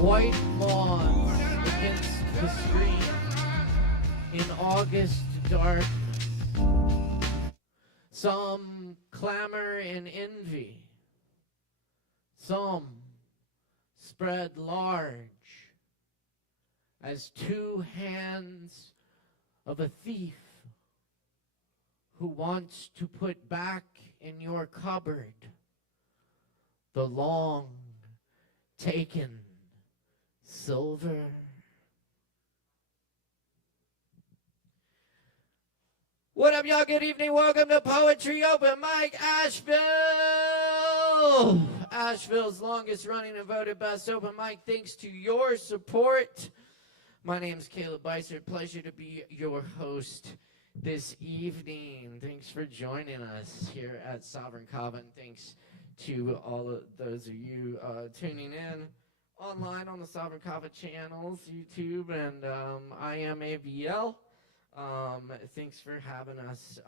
White moths against the screen in August darkness. Some clamor in envy. Some spread large as two hands of a thief who wants to put back in your cupboard the long taken silver. What up, y'all? Good evening. Welcome to Poetry Open Mic Asheville. Asheville's longest running and voted best open mic. Thanks to your support. My name's Beissert. Pleasure to be your host this evening. Thanks for joining us here at Sovereign Kava, and thanks to all of those of you tuning in online on the Sovereign Kava channels, YouTube, and I am AVL. Thanks for having us.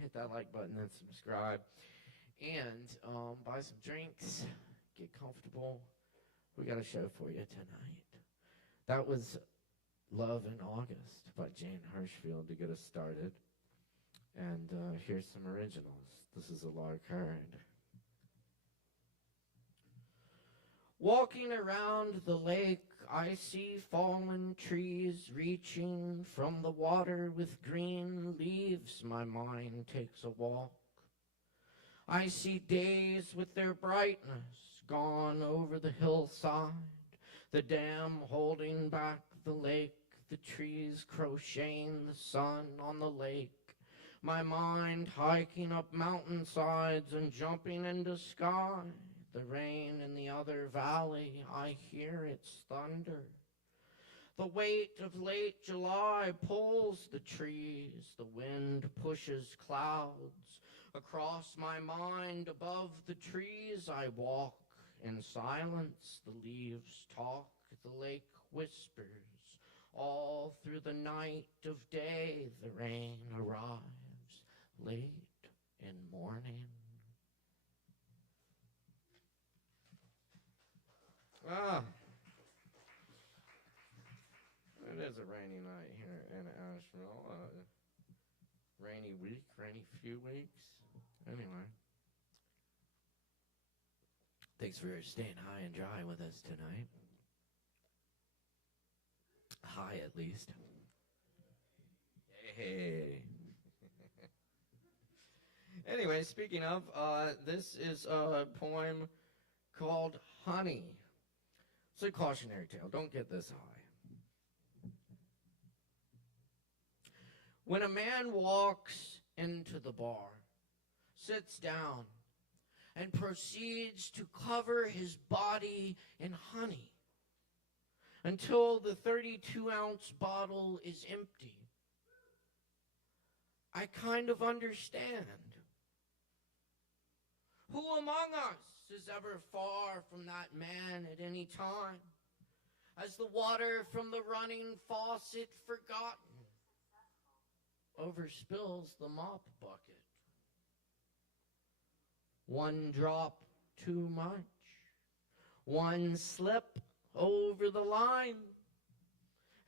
Hit that like button and subscribe, and buy some drinks, get comfortable. We got a show for you tonight. That was Love in August by Jane Hirschfield to get us started. And here's some originals. This is a lark herd. Walking around the lake, I see fallen trees reaching from the water with green leaves. My mind takes a walk. I see days with their brightness gone over the hillside, the dam holding back the lake, the trees crocheting the sun on the lake. My mind hiking up mountainsides and jumping into sky. The rain in the other valley, I hear its thunder. The weight of late July pulls the trees. The wind pushes clouds across my mind. Above the trees I walk in silence. The leaves talk, the lake whispers. All through the night of day, the rain arrives late in morning. Ah, it is a rainy night here in Asheville. Rainy week, rainy few weeks. Anyway, thanks for staying high and dry with us tonight. High, at least. Hey. Anyway, speaking of, this is a poem called Honey. It's a cautionary tale. Don't get this high. When a man walks into the bar, sits down, and proceeds to cover his body in honey until the 32-ounce bottle is empty, I kind of understand. Who among us is ever far from that man at any time, as the water from the running faucet forgotten overspills the mop bucket? One drop too much, one slip over the line,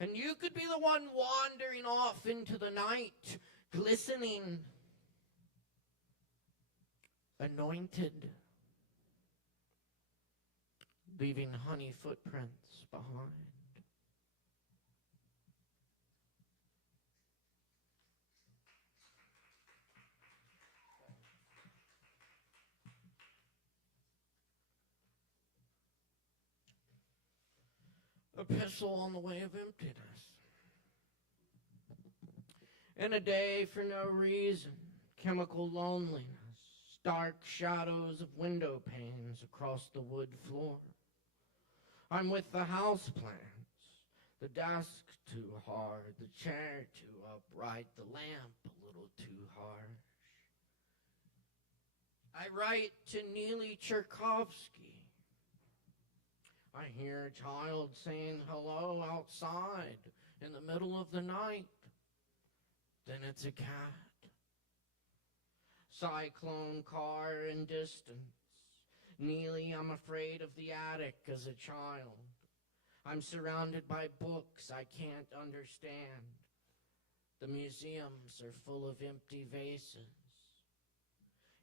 and you could be the one wandering off into the night, glistening, anointed, leaving honey footprints behind. Epistle on the way of emptiness. In a day for no reason, chemical loneliness, dark shadows of window panes across the wood floor. I'm with the house plants, the desk too hard, the chair too upright, the lamp a little too harsh. I write to Neely Tchaikovsky. I hear a child saying hello outside in the middle of the night. Then it's a cat. Cyclone car in distance. Neely, I'm afraid of the attic as a child. I'm surrounded by books I can't understand. The museums are full of empty vases.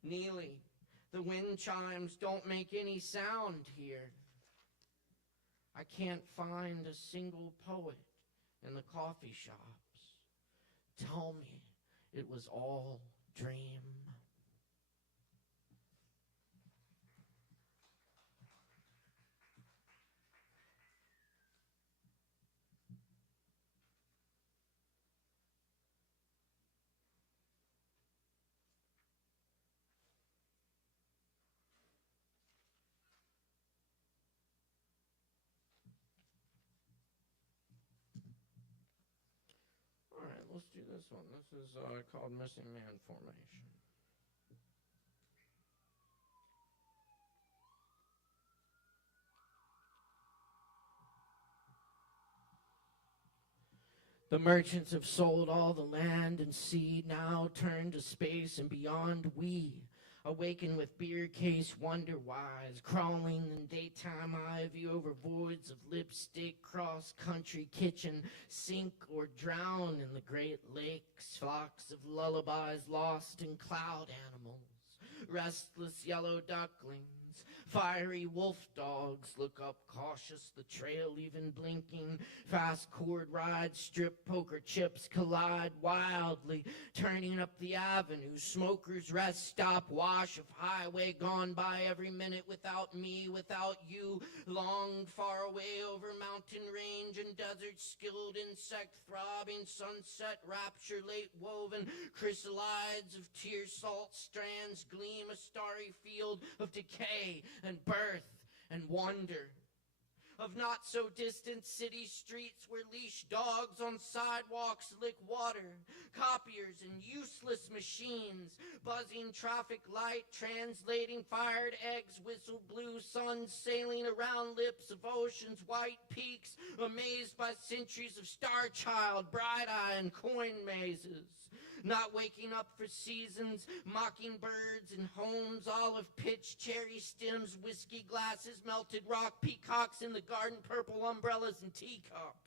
Neely, the wind chimes don't make any sound here. I can't find a single poet in the coffee shops. Tell me it was all dream. All right, let's do this one. This is called Missing Man Formation. The merchants have sold all the land and sea, now turn to space and beyond. We awaken with beer case wonder-wise, crawling in daytime ivy over voids of lipstick, cross-country kitchen, sink or drown in the Great Lakes, flocks of lullabies lost in cloud animals, restless yellow ducklings. Fiery wolf dogs look up cautious, the trail even blinking. Fast cord rides, strip poker chips collide wildly, turning up the avenue. Smokers rest stop, wash of highway gone by every minute without me, without you. Long far away over mountain range and desert, skilled insect throbbing, sunset rapture late woven. Chrysalides of tear salt strands gleam a starry field of decay and birth and wonder. Of not so distant city streets where leash dogs on sidewalks lick water, copiers and useless machines, buzzing traffic light, translating fired eggs, whistle blue suns sailing around lips of ocean's white peaks, amazed by centuries of star child, bright eye and coin mazes. Not waking up for seasons, mockingbirds and homes, olive pitch, cherry stems, whiskey glasses, melted rock, peacocks in the garden, purple umbrellas and teacups.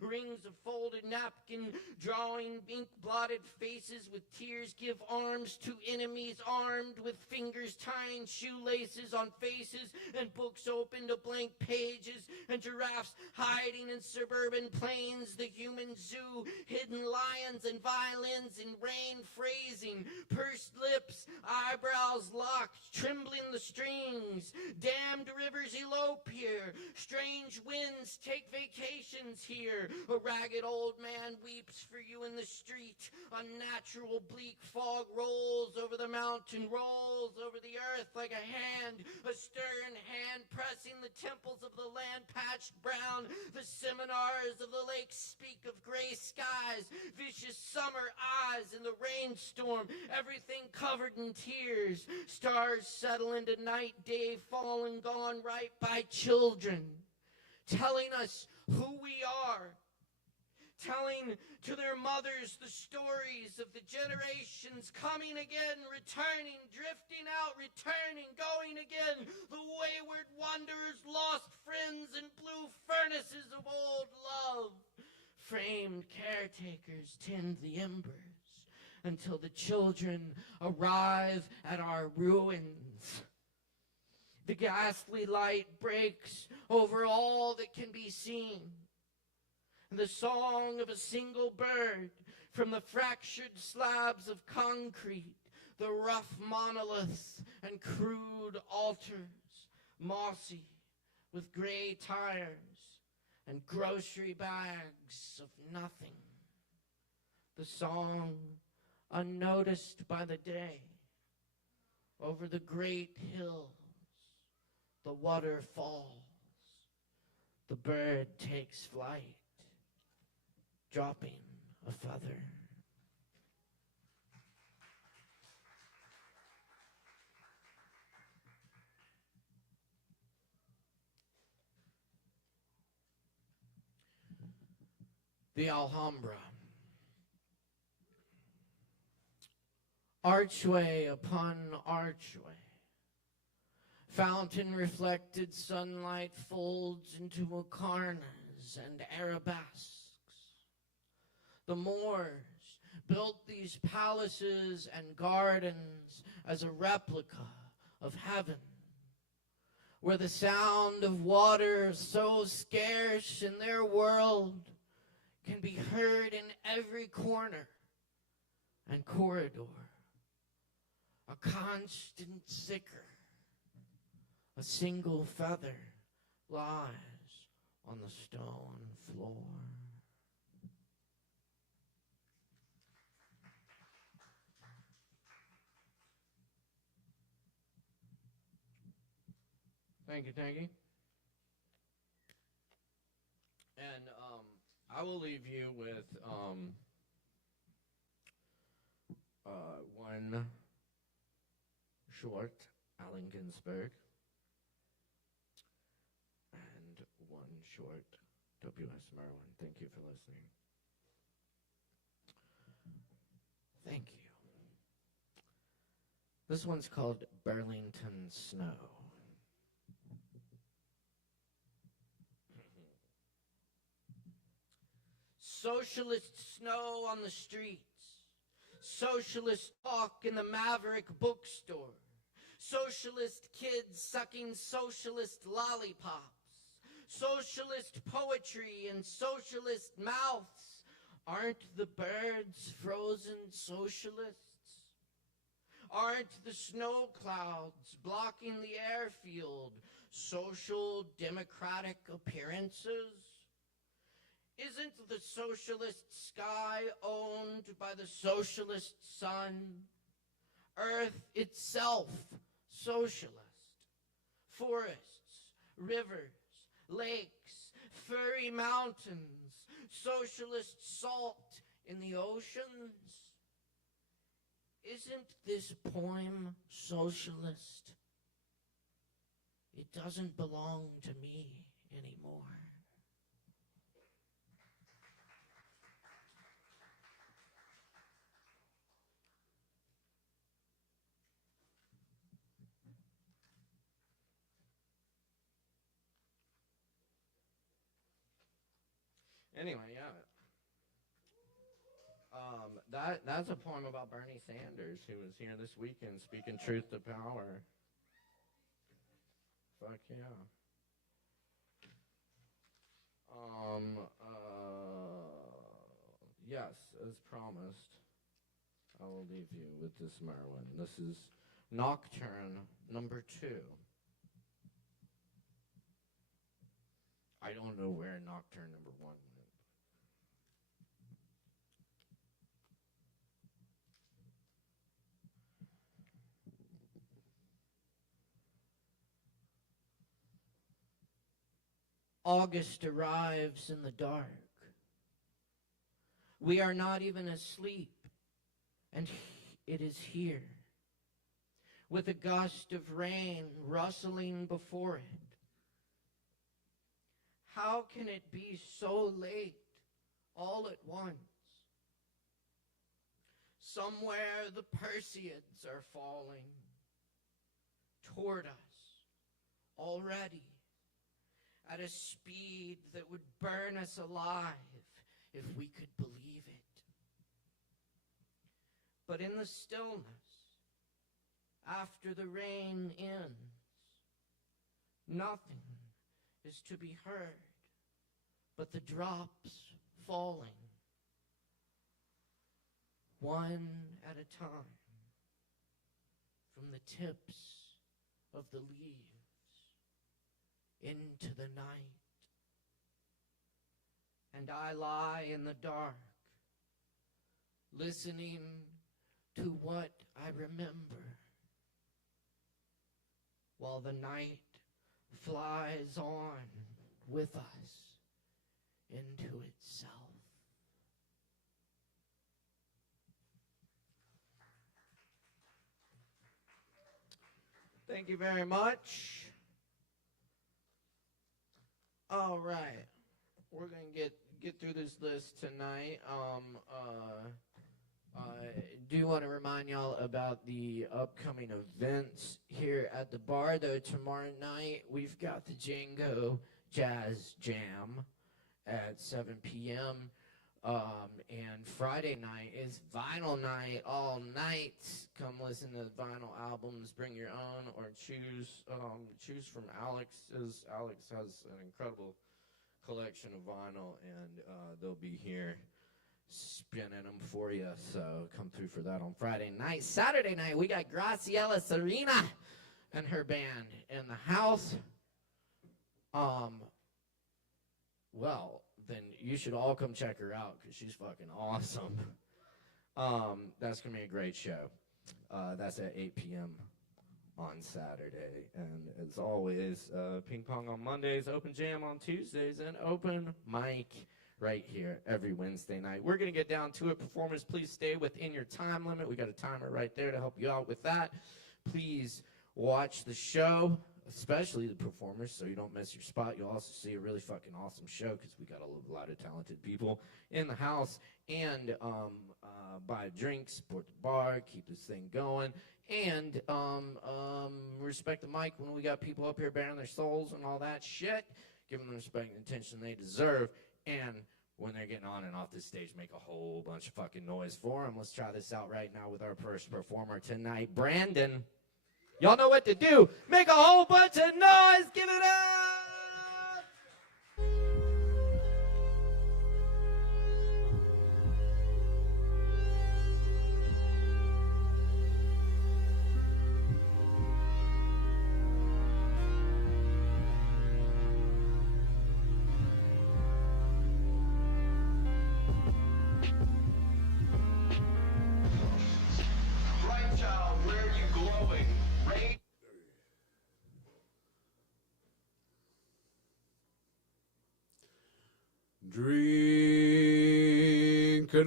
Rings of folded napkin, drawing ink-blotted faces with tears, give arms to enemies armed with fingers tying shoelaces on faces, and books open to blank pages, and giraffes hiding in suburban plains, the human zoo, hidden lions and violins in rain phrasing, pursed lips, eyebrows locked, trembling the strings, damned rivers elope here, strange winds take vacations here. A ragged old man weeps for you in the street. Unnatural bleak fog rolls over the mountain, rolls over the earth like a hand, a stern hand pressing the temples of the land patched brown. The seminars of the lake speak of gray skies, vicious summer eyes in the rainstorm, everything covered in tears. Stars settle into night, day fallen, gone right by children, telling us who we are, telling to their mothers the stories of the generations coming again, returning, drifting out, returning, going again, the wayward wanderers, lost friends in blue furnaces of old love. Framed caretakers tend the embers until the children arrive at our ruins. The ghastly light breaks over all that can be seen. The song of a single bird from the fractured slabs of concrete, the rough monoliths and crude altars, mossy with gray tires and grocery bags of nothing. The song unnoticed by the day, over the great hills, the water falls, the bird takes flight, dropping a feather. The Alhambra. Archway upon archway, Fountain-reflected sunlight folds into muqarnas and arabesques. The Moors built these palaces and gardens as a replica of heaven, where the sound of water so scarce in their world can be heard in every corner and corridor. A constant sicker, a single feather lies on the stone floor. Thank you, thank you. And I will leave you with one short Allen Ginsberg and one short W.S. Merwin. Thank you for listening. Thank you. This one's called Burlington Snow. Socialist snow on the streets. Socialist talk in the Maverick bookstore. Socialist kids sucking socialist lollipops. Socialist poetry in socialist mouths. Aren't the birds frozen socialists? Aren't the snow clouds blocking the airfield social democratic appearances? Isn't the socialist sky owned by the socialist sun? Earth itself socialist. Forests, rivers, lakes, furry mountains, socialist salt in the oceans. Isn't this poem socialist? It doesn't belong to me anymore. Anyway, yeah. That's a poem about Bernie Sanders, who was here this weekend speaking truth to power. Fuck yeah. Yes, as promised, I will leave you with this Merwin. This is Nocturne number 2. I don't know where Nocturne number 1 went. August arrives in the dark. We are not even asleep, and it is here, with a gust of rain rustling before it. How can it be so late all at once? Somewhere the Perseids are falling toward us already at a speed that would burn us alive if we could believe it. But in the stillness, after the rain ends, nothing is to be heard but the drops falling, one at a time, from the tips of the leaves into the night. And I lie in the dark, listening to what I remember, while the night flies on with us into itself. Thank you very much. All right, we're gonna get through this list tonight. Do want to remind y'all about the upcoming events here at the bar, though. Tomorrow night, we've got the Django Jazz Jam at 7 p.m. And Friday night is vinyl night all night. Come listen to vinyl albums, bring your own, or choose from Alex's. Alex has an incredible collection of vinyl, and they'll be here spinning them for you. So come through for that on Friday night. Saturday night, we got Graciela Serena and her band in the house. Well, then you should all come check her out because she's fucking awesome. That's going to be a great show. That's at 8 p.m. on Saturday. And as always, ping pong on Mondays, open jam on Tuesdays, and open mic right here every Wednesday night. We're going to get down to it. Performers, please stay within your time limit. We got a timer right there to help you out with that. Please watch the show, especially the performers, so you don't miss your spot. You'll also see a really fucking awesome show because we got a lot of talented people in the house. And buy drinks, support the bar, keep this thing going. And respect the mic when we got people up here bearing their souls and all that shit. Give them the respect and attention they deserve. And when they're getting on and off this stage, make a whole bunch of fucking noise for them. Let's try this out right now with our first performer tonight, Brandon. Y'all know what to do. Make a whole bunch of noise. Give it up. Drinking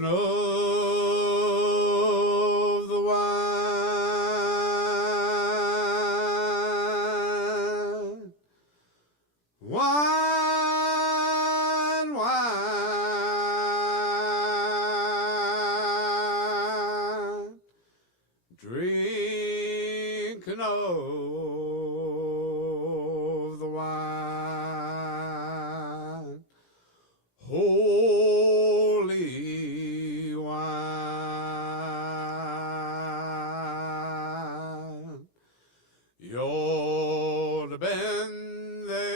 of the wine, drinking of the wine. Holy wine, you ought to have been there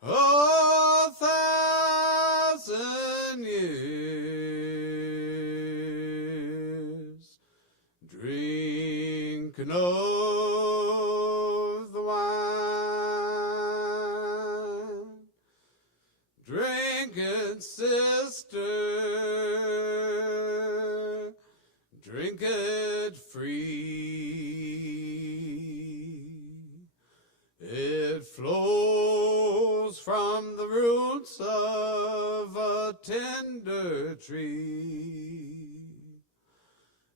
1,000 years, drinking of the wine. Drink it, sister, drink it free. It flows from the roots of a tender tree.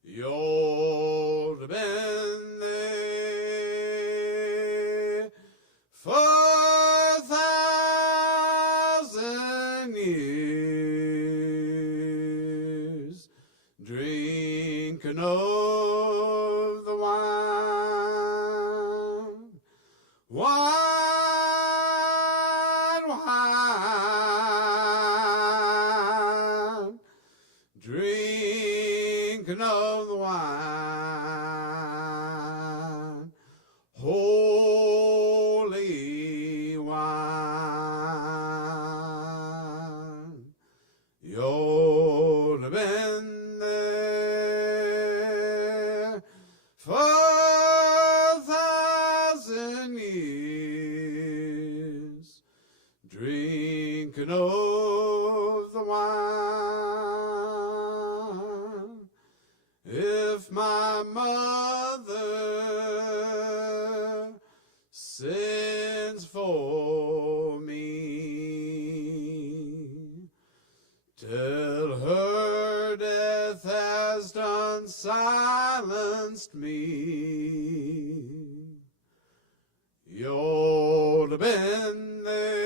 You ought to have been there 4,000 years, drinking of the wine, wine, drinking of the wine, holy wine. You ought to have been there 4,000 years, drinking of the wine. If my mother sends for me, tell her death has done silenced me. You ought to have been there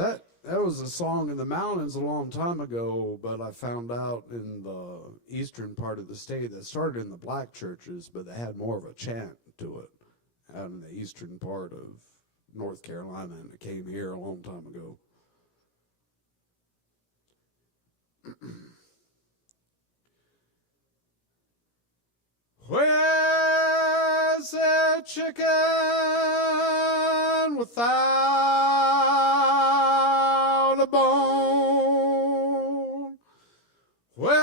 That was a song in the mountains a long time ago, but I found out in the eastern part of the state that started in the black churches, but they had more of a chant to it out in the eastern part of North Carolina, and it came here a long time ago. Where's that chicken without a bone? Where's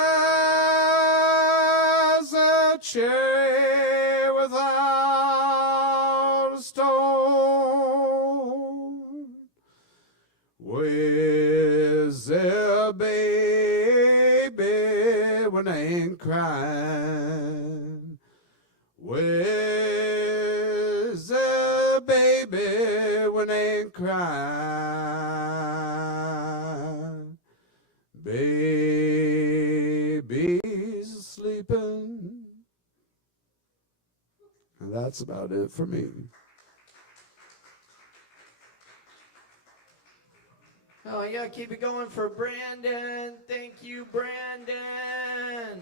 that cherry without a stone? Where's the baby when I ain't crying? Where's the baby when I ain't crying? Baby's sleeping. And that's about it for me. Oh, yeah, keep it going for Brandon. Thank you, Brandon.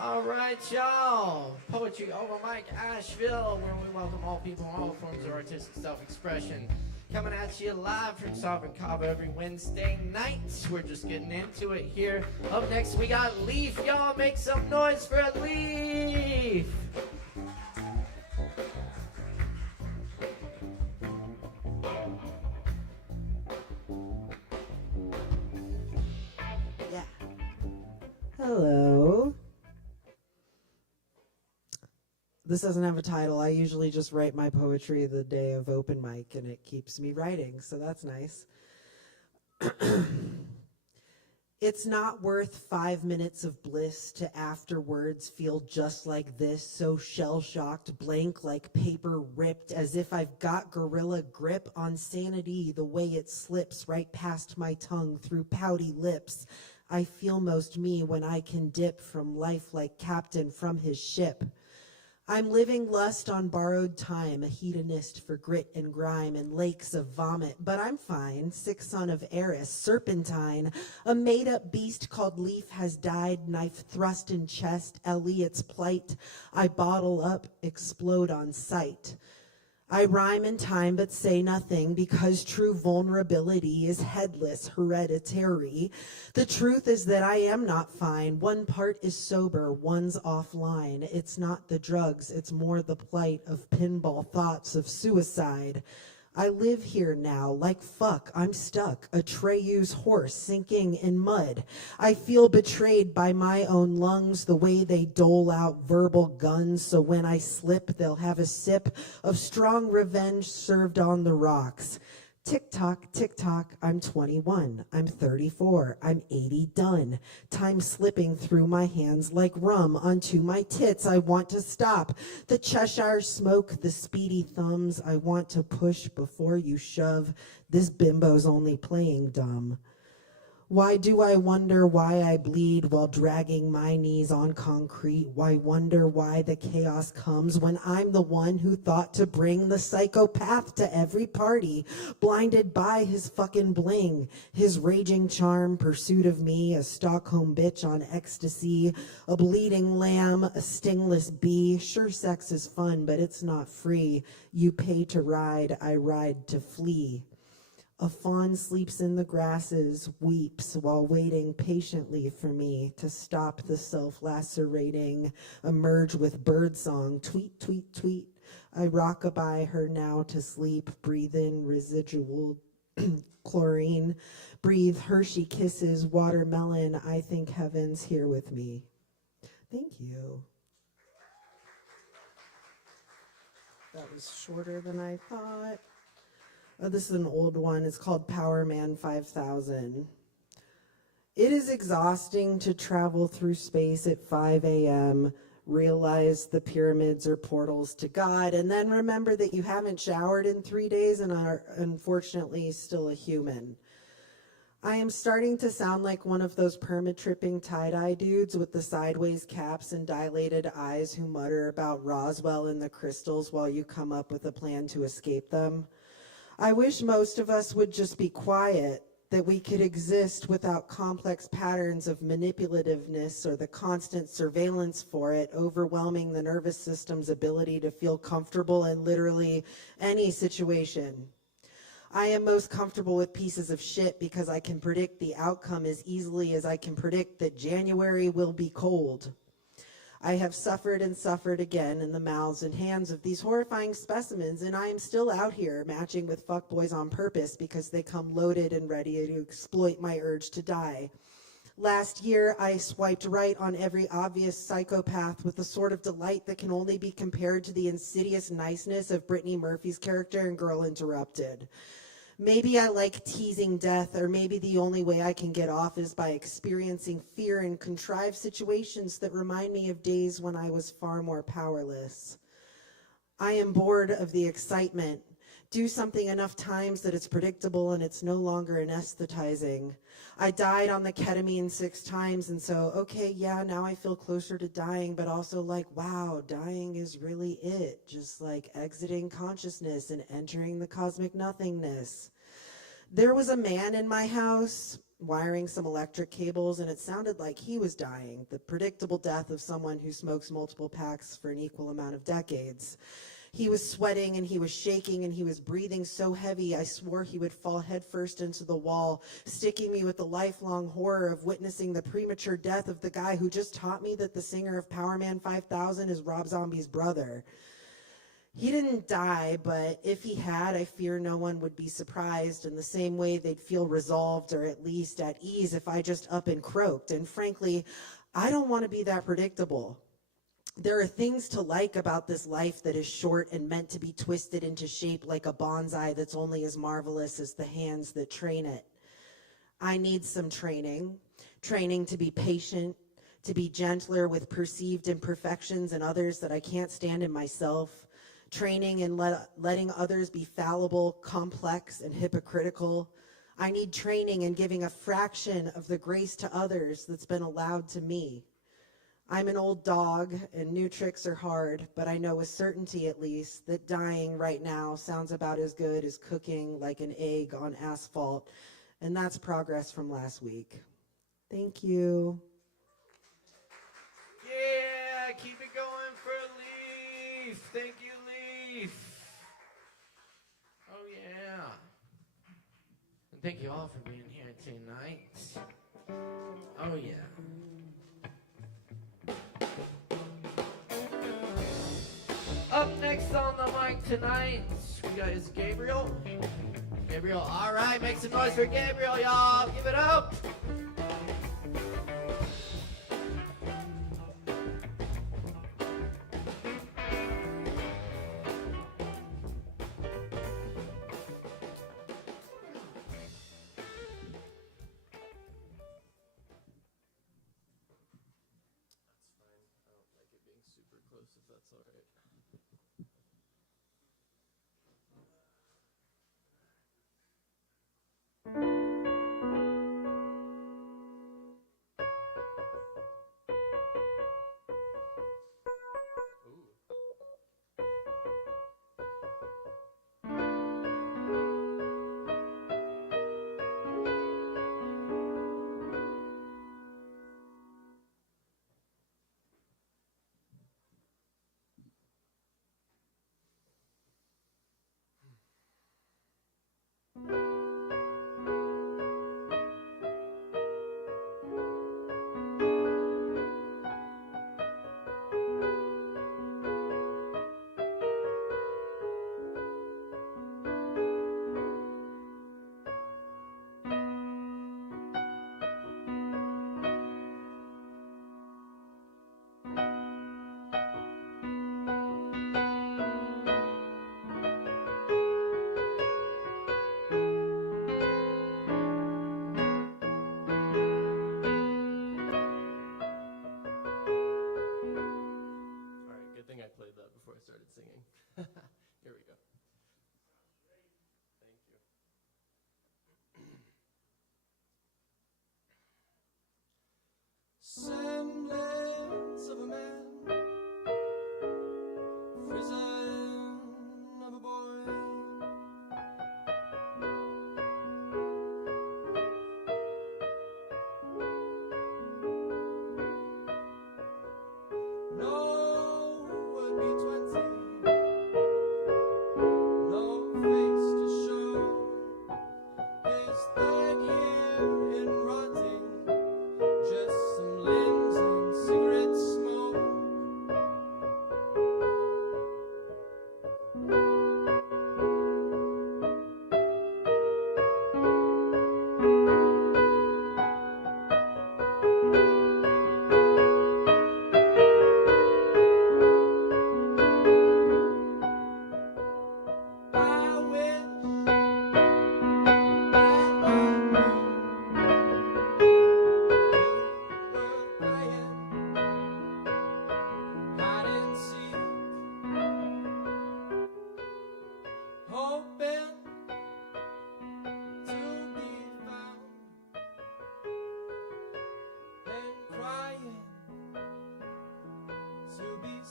All right, y'all. Poetry Over Mic Asheville, where we welcome all people in all forms of artistic self-expression. Coming at you live from Sovereign Kava every Wednesday night. We're just getting into it here. Up next, we got Leaf. Y'all make some noise for Leaf. Yeah. Hello. This doesn't have a title. I usually just write my poetry the day of open mic, and it keeps me writing, so that's nice. It's not worth 5 minutes of bliss to afterwards feel just like this, so shell-shocked, blank like paper ripped, as if I've got gorilla grip on sanity, the way it slips right past my tongue through pouty lips. I feel most me when I can dip from life like captain from his ship. I'm living lust on borrowed time, a hedonist for grit and grime and lakes of vomit, but I'm fine, sick son of Eris, serpentine, a made-up beast called Leaf has died, knife thrust in chest, Elliot's plight, I bottle up, explode on sight. I rhyme in time but say nothing because true vulnerability is headless, hereditary. The truth is that I am not fine. One part is sober, one's offline. It's not the drugs, it's more the plight of pinball thoughts of suicide. I live here now, like fuck, I'm stuck, Atreyu's horse sinking in mud. I feel betrayed by my own lungs, the way they dole out verbal guns, so when I slip, they'll have a sip of strong revenge served on the rocks. Tick-tock, I'm 21, I'm 34, I'm 80 done. Time slipping through my hands like rum onto my tits. I want to stop. The Cheshire smoke, the speedy thumbs. I want to push before you shove. This bimbo's only playing dumb. Why do I wonder why I bleed while dragging my knees on concrete? Why wonder why the chaos comes when I'm the one who thought to bring the psychopath to every party, blinded by his fucking bling, his raging charm, pursuit of me, a Stockholm bitch on ecstasy, a bleeding lamb, a stingless bee. Sure, sex is fun, but it's not free. You pay to ride, I ride to flee. A fawn sleeps in the grasses, weeps while waiting patiently for me to stop the self-lacerating, emerge with birdsong, tweet, tweet, tweet. I rockabye her now to sleep, breathe in residual chlorine, breathe Hershey kisses, watermelon. I think heaven's here with me. Thank you. That was shorter than I thought. This is an old one. It's called Power Man 5000. It is exhausting to travel through space at 5 a.m., realize the pyramids are portals to God, and then remember that you haven't showered in 3 days and are unfortunately still a human. I am starting to sound like one of those perma-tripping tie-dye dudes with the sideways caps and dilated eyes who mutter about Roswell and the crystals while you come up with a plan to escape them. I wish most of us would just be quiet, that we could exist without complex patterns of manipulativeness or the constant surveillance for it, overwhelming the nervous system's ability to feel comfortable in literally any situation. I am most comfortable with pieces of shit because I can predict the outcome as easily as I can predict that January will be cold. I have suffered and suffered again in the mouths and hands of these horrifying specimens, and I am still out here matching with fuckboys on purpose because they come loaded and ready to exploit my urge to die. Last year, I swiped right on every obvious psychopath with a sort of delight that can only be compared to the insidious niceness of Brittany Murphy's character in Girl Interrupted. Maybe I like teasing death, or maybe the only way I can get off is by experiencing fear in contrived situations that remind me of days when I was far more powerless. I am bored of the excitement. Do something enough times that it's predictable and it's no longer anesthetizing. I died on the ketamine 6 times, and so, okay, yeah, now I feel closer to dying, but also like, wow, dying is really it. Just like exiting consciousness and entering the cosmic nothingness. There was a man in my house wiring some electric cables, and it sounded like he was dying, the predictable death of someone who smokes multiple packs for an equal amount of decades. He was sweating and he was shaking and he was breathing so heavy I swore he would fall headfirst into the wall, sticking me with the lifelong horror of witnessing the premature death of the guy who just taught me that the singer of Power Man 5000 is Rob Zombie's brother. He didn't die, but if he had, I fear no one would be surprised in the same way they'd feel resolved or at least at ease if I just up and croaked. And frankly, I don't want to be that predictable. There are things to like about this life that is short and meant to be twisted into shape like a bonsai that's only as marvelous as the hands that train it. I need some training to be patient, to be gentler with perceived imperfections and others that I can't stand in myself, training in letting others be fallible, complex, and hypocritical. I need training in giving a fraction of the grace to others that's been allowed to me. I'm an old dog, and new tricks are hard, but I know with certainty, at least, that dying right now sounds about as good as cooking like an egg on asphalt, and that's progress from last week. Thank you. Yeah, keep it going for Leaf. Thank you, Leaf. Oh, yeah. And thank you all for being here tonight. Oh, yeah. Up next on the mic tonight, we got is Gabriel. Gabriel, all right, make some noise for Gabriel, y'all. Give it up.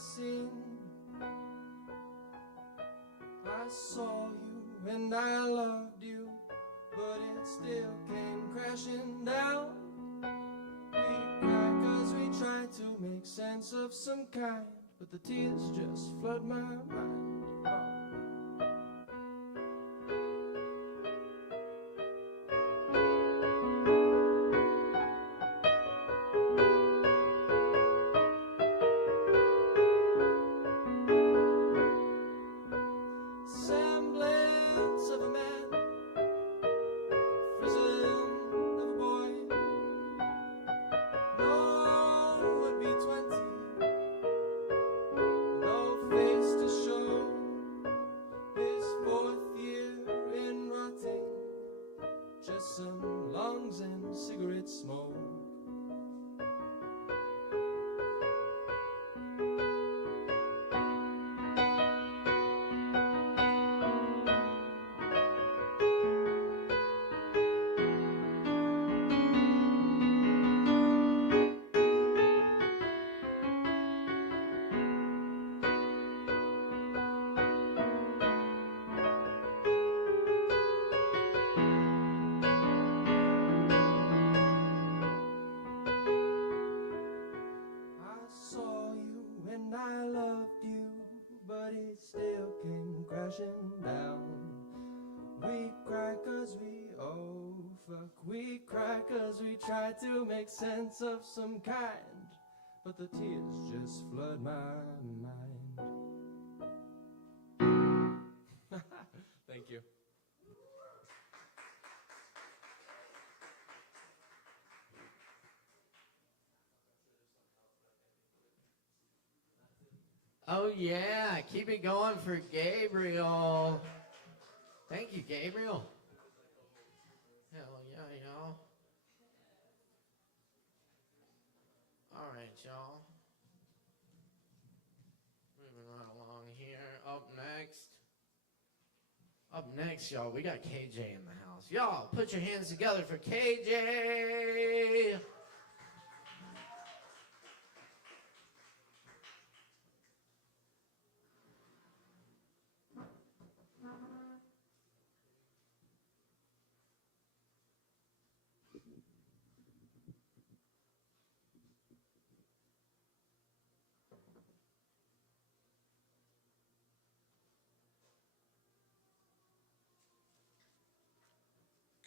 seen. I saw you and I loved you, but it still came crashing down. We cried 'cause we tried to make sense of some kind, but the tears just flood my mind. Semblance of a man, prison of a boy. No would be 20, no face to show. His 4th year in rotting, just some lungs and cigarette smoke. And I loved you, but it still came crashing down. We cry 'cause we, oh fuck, we cry 'cause we tried to make sense of some kind, but the tears just flood my mind. Thank you. Oh, yeah. Keep it going for Gabriel. Thank you, Gabriel. Hell yeah, y'all. All right, y'all. Moving right along here. Up next, y'all, we got KJ in the house. Y'all, put your hands together for KJ.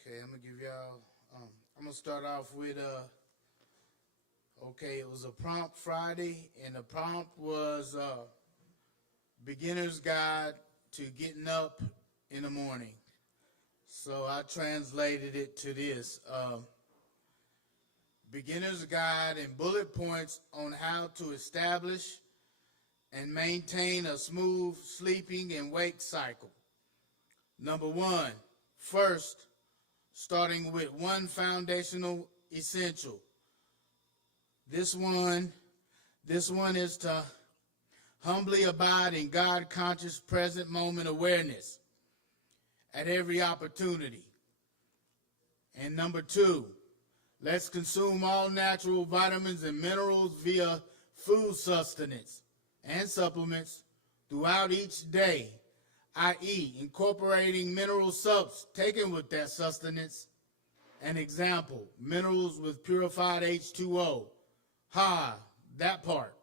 Okay, I'm gonna give y'all, I'm gonna start off with, okay, it was a prompt Friday, and the prompt was beginner's guide to getting up in the morning. So I translated it to this, beginner's guide and bullet points on how to establish and maintain a smooth sleeping and wake cycle. Number 1, first, starting with one foundational essential. This one is to humbly abide in God-conscious present moment awareness at every opportunity. And number 2, let's consume all natural vitamins and minerals via food sustenance and supplements throughout each day, i.e. incorporating mineral subs taken with that sustenance. An example, minerals with purified H2O. That part.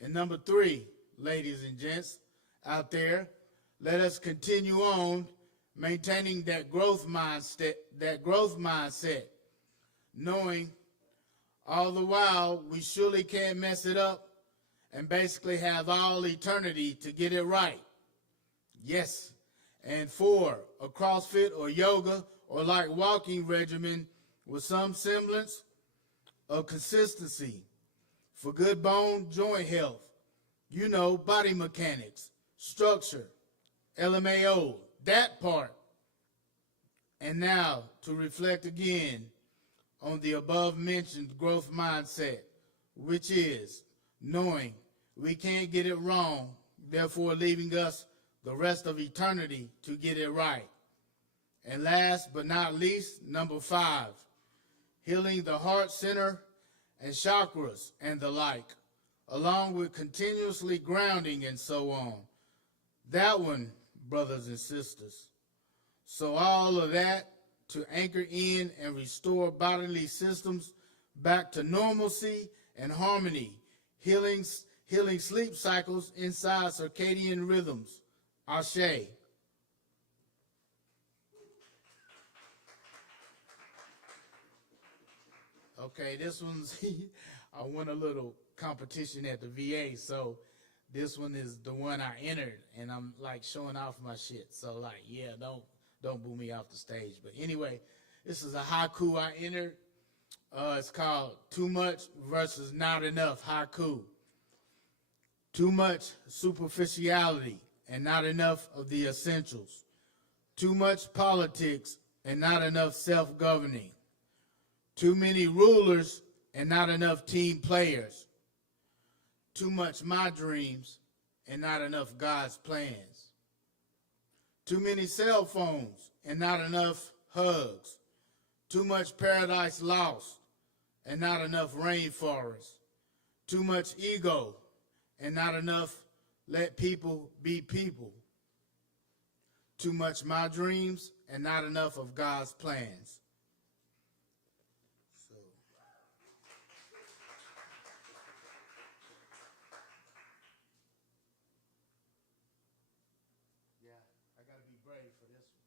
And number 3, ladies and gents out there, let us continue on maintaining that growth mindset, knowing all the while we surely can't mess it up and basically have all eternity to get it right. Yes. And 4, a CrossFit or yoga or like walking regimen with some semblance of consistency for good bone joint health, body mechanics, structure, LMAO, that part. And now to reflect again on the above mentioned growth mindset, which is knowing we can't get it wrong, therefore leaving us the rest of eternity to get it right. And last but not least, number 5, healing the heart center and chakras and the like, along with continuously grounding and so on. That one, brothers and sisters. So all of that to anchor in and restore bodily systems back to normalcy and harmony, healing sleep cycles inside circadian rhythms. Ashe. Okay, this one's, I won a little competition at the VA, so this one is the one I entered, and I'm like showing off my shit. So like, yeah, don't boo me off the stage. But anyway, this is a haiku I entered. It's called Too Much versus Not Enough Haiku. Too much superficiality and not enough of the essentials. Too much politics and not enough self-governing. Too many rulers and not enough team players. Too much my dreams and not enough God's plans. Too many cell phones and not enough hugs. Too much paradise lost and not enough rainforest. Too much ego and not enough let people be people. Too much my dreams and not enough of God's plans. So, yeah, I got to be brave for this one.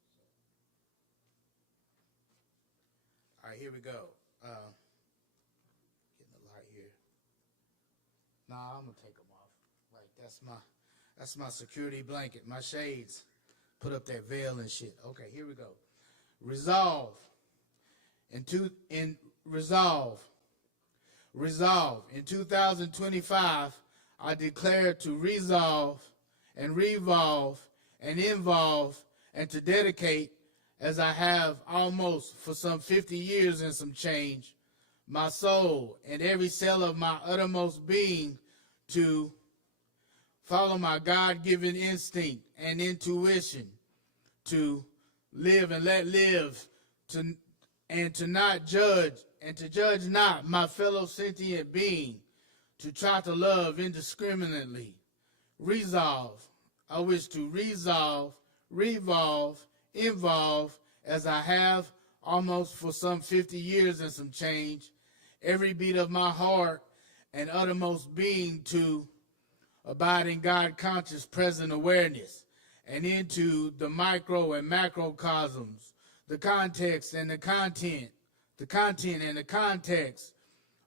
So. All right, here we go. Getting a light here. Nah, I'm gonna take them off. Like that's my security blanket, my shades. Put up that veil and shit. Okay, here we go. Resolve. Resolve. In 2025, I declare to resolve and revolve and involve and to dedicate, as I have almost for some 50 years and some change, my soul and every cell of my uttermost being to follow my God-given instinct and intuition to live and let live, and to not judge, and to judge not my fellow sentient being, to try to love indiscriminately. Resolve. I wish to resolve, revolve, involve, as I have almost for some 50 years and some change, every beat of my heart and uttermost being to abide in God-conscious present awareness and into the micro and macrocosms, the context and the content and the context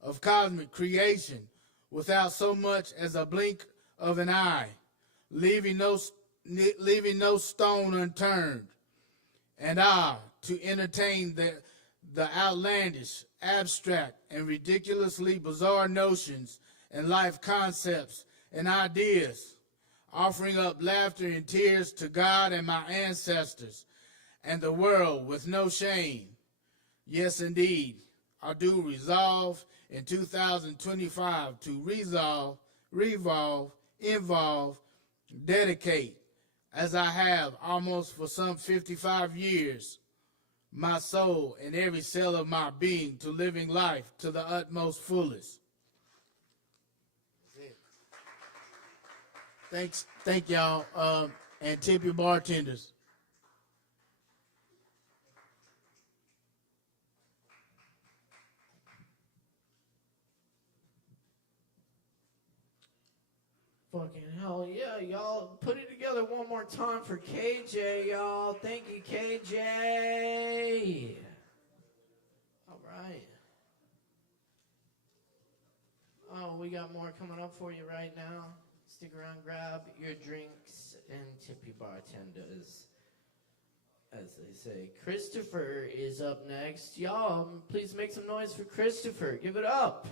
of cosmic creation without so much as a blink of an eye, leaving no stone unturned. And to entertain the outlandish, abstract, and ridiculously bizarre notions and life concepts and ideas, offering up laughter and tears to God and my ancestors and the world with no shame. Yes, indeed, I do resolve in 2025 to resolve, revolve, involve, dedicate, as I have almost for some 55 years, my soul and every cell of my being to living life to the utmost fullest. Thank y'all, and tip your bartenders. Fucking hell yeah, y'all. Put it together one more time for KJ, y'all. Thank you, KJ. All right. Oh, we got more coming up for you right now. Stick around, grab your drinks, and tip your bartenders, as they say. Christopher is up next. Y'all, please make some noise for Christopher. Give it up.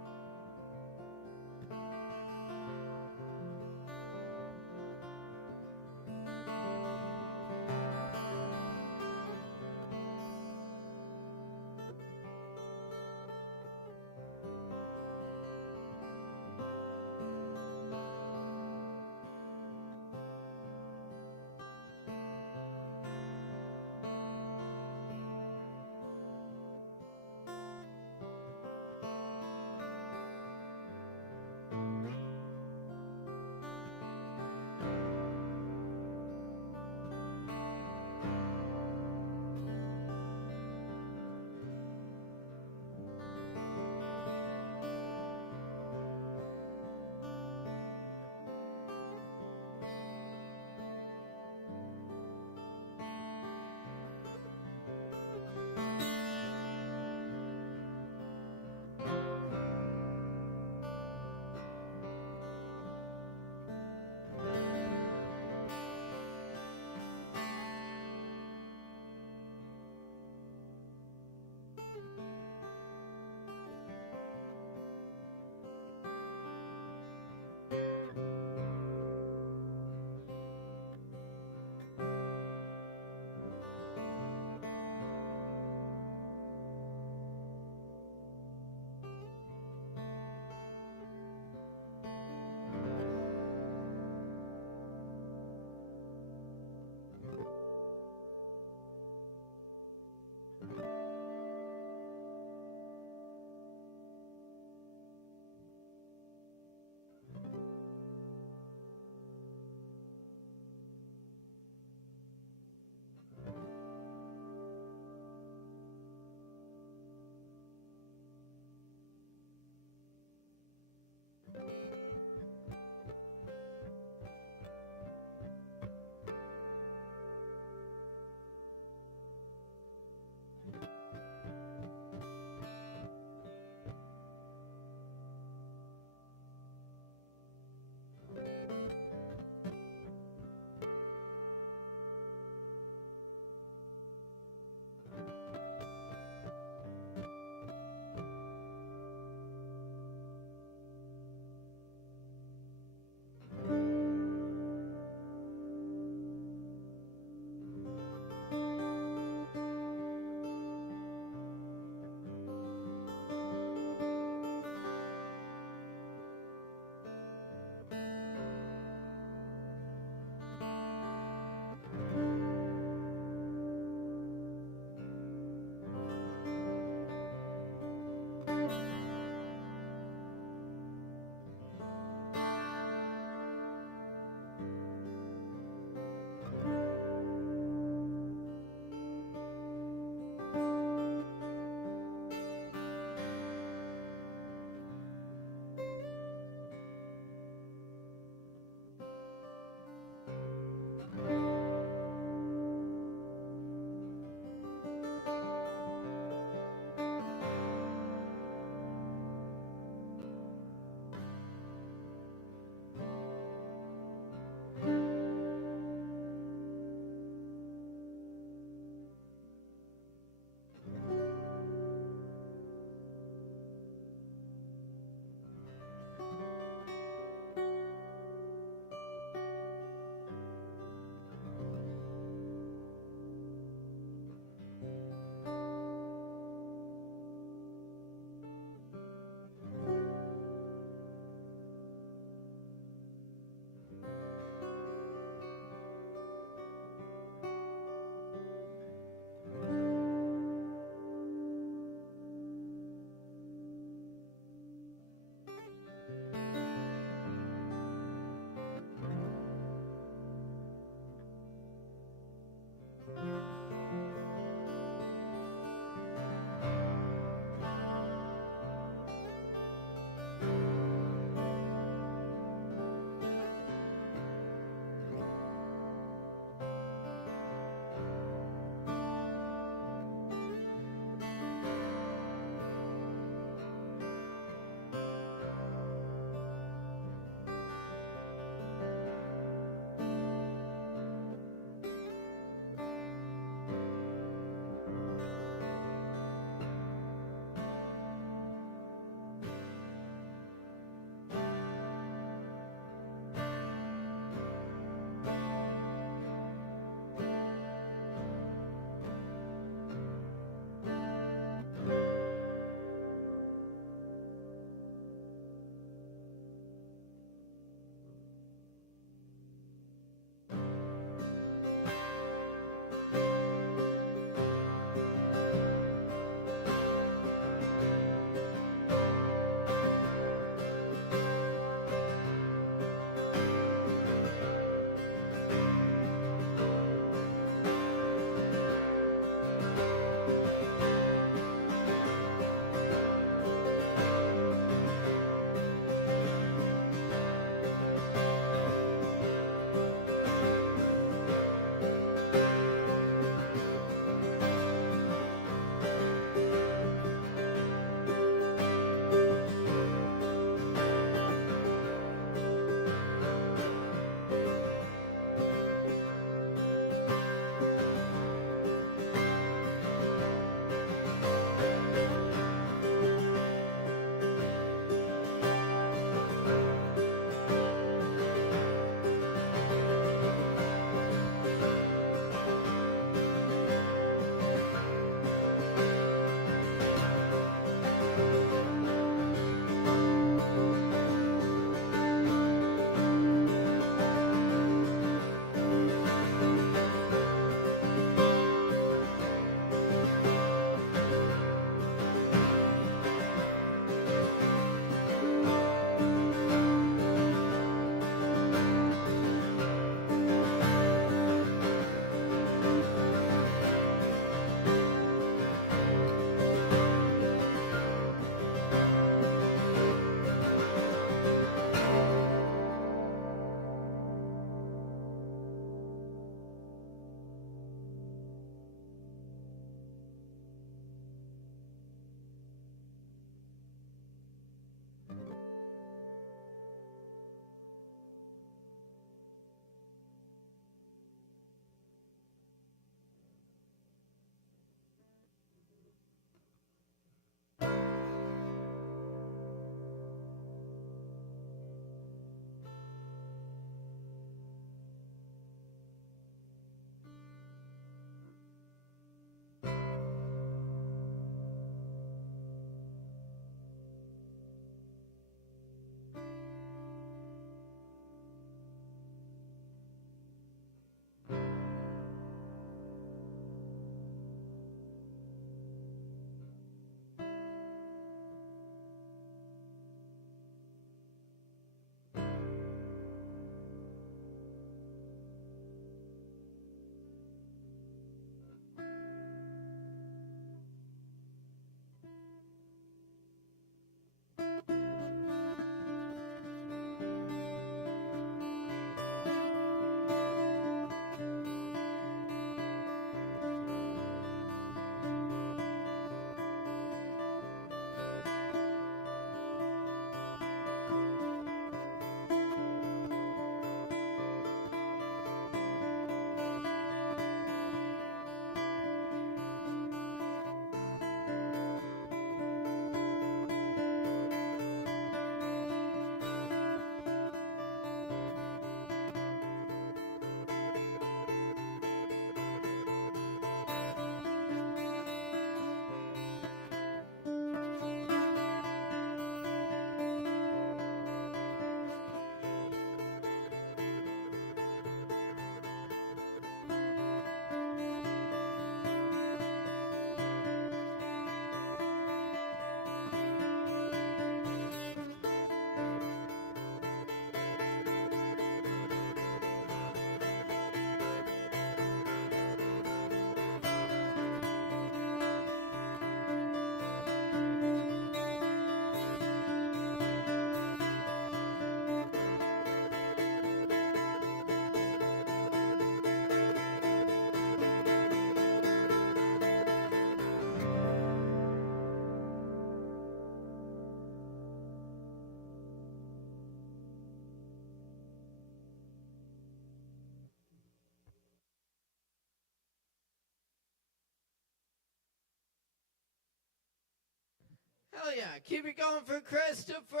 Hell yeah. Keep it going for Christopher.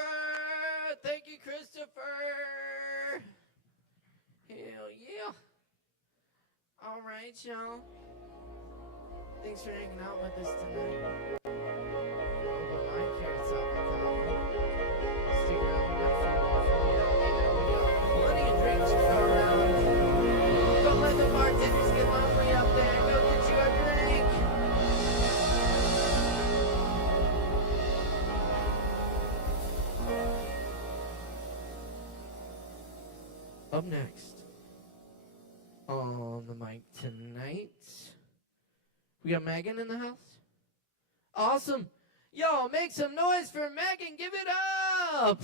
Thank you, Christopher. Hell yeah. All right, y'all. Thanks for hanging out with us tonight. Over Mike here at South Kava. Stick around. We got a few more for you. And we got plenty of drinks to go around. Don't let the bartenders get lonely up there. Go get you a drink. Up next on the mic tonight, we got Megan in the house. Awesome. Y'all make some noise for Megan. Give it up.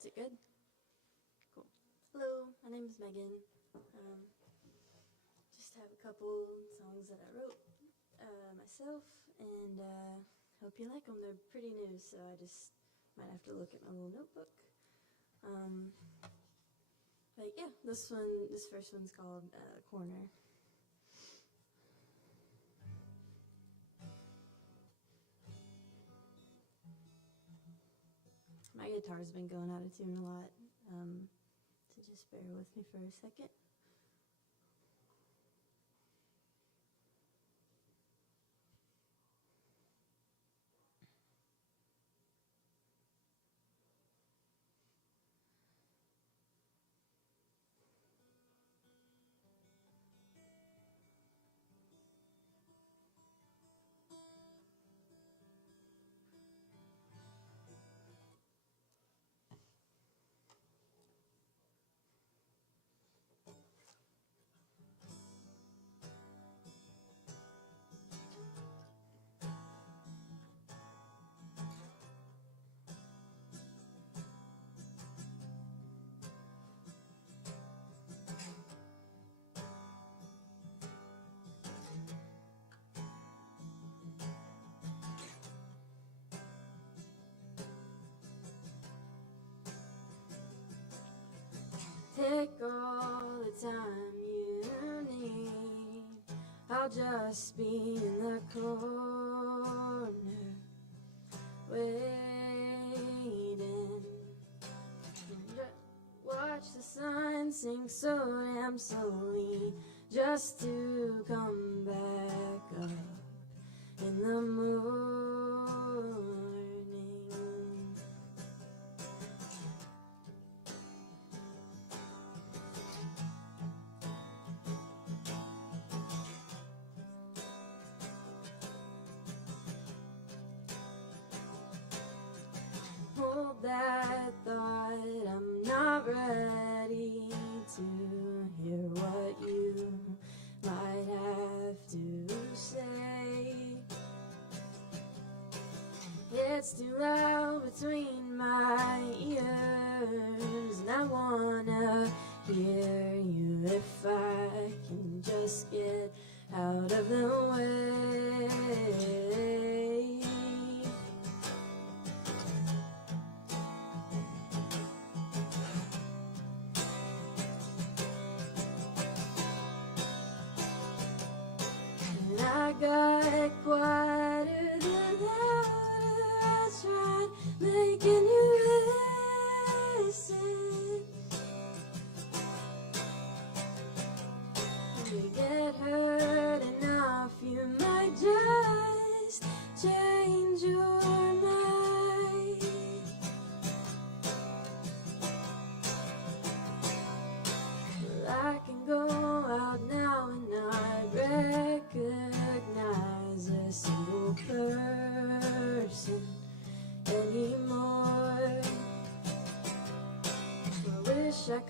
Is it good? Cool. Hello, my name is Megan. Just have a couple songs that I wrote myself, and hope you like them. They're pretty new, so I just might have to look at my little notebook. But yeah, this first one's called Corner. My guitar's been going out of tune a lot, so just bear with me for a second. Take all the time you need. I'll just be in the corner, waiting. Watch the sun sink so damn slowly, just to come back up in the morning. Hold that thought, I'm not ready to hear what you might have to say. It's too loud between my ears, and I wanna hear you if I can just get out of the way. And I got quieter the louder I tried making you listen. You get hurt enough, you might just change your mind.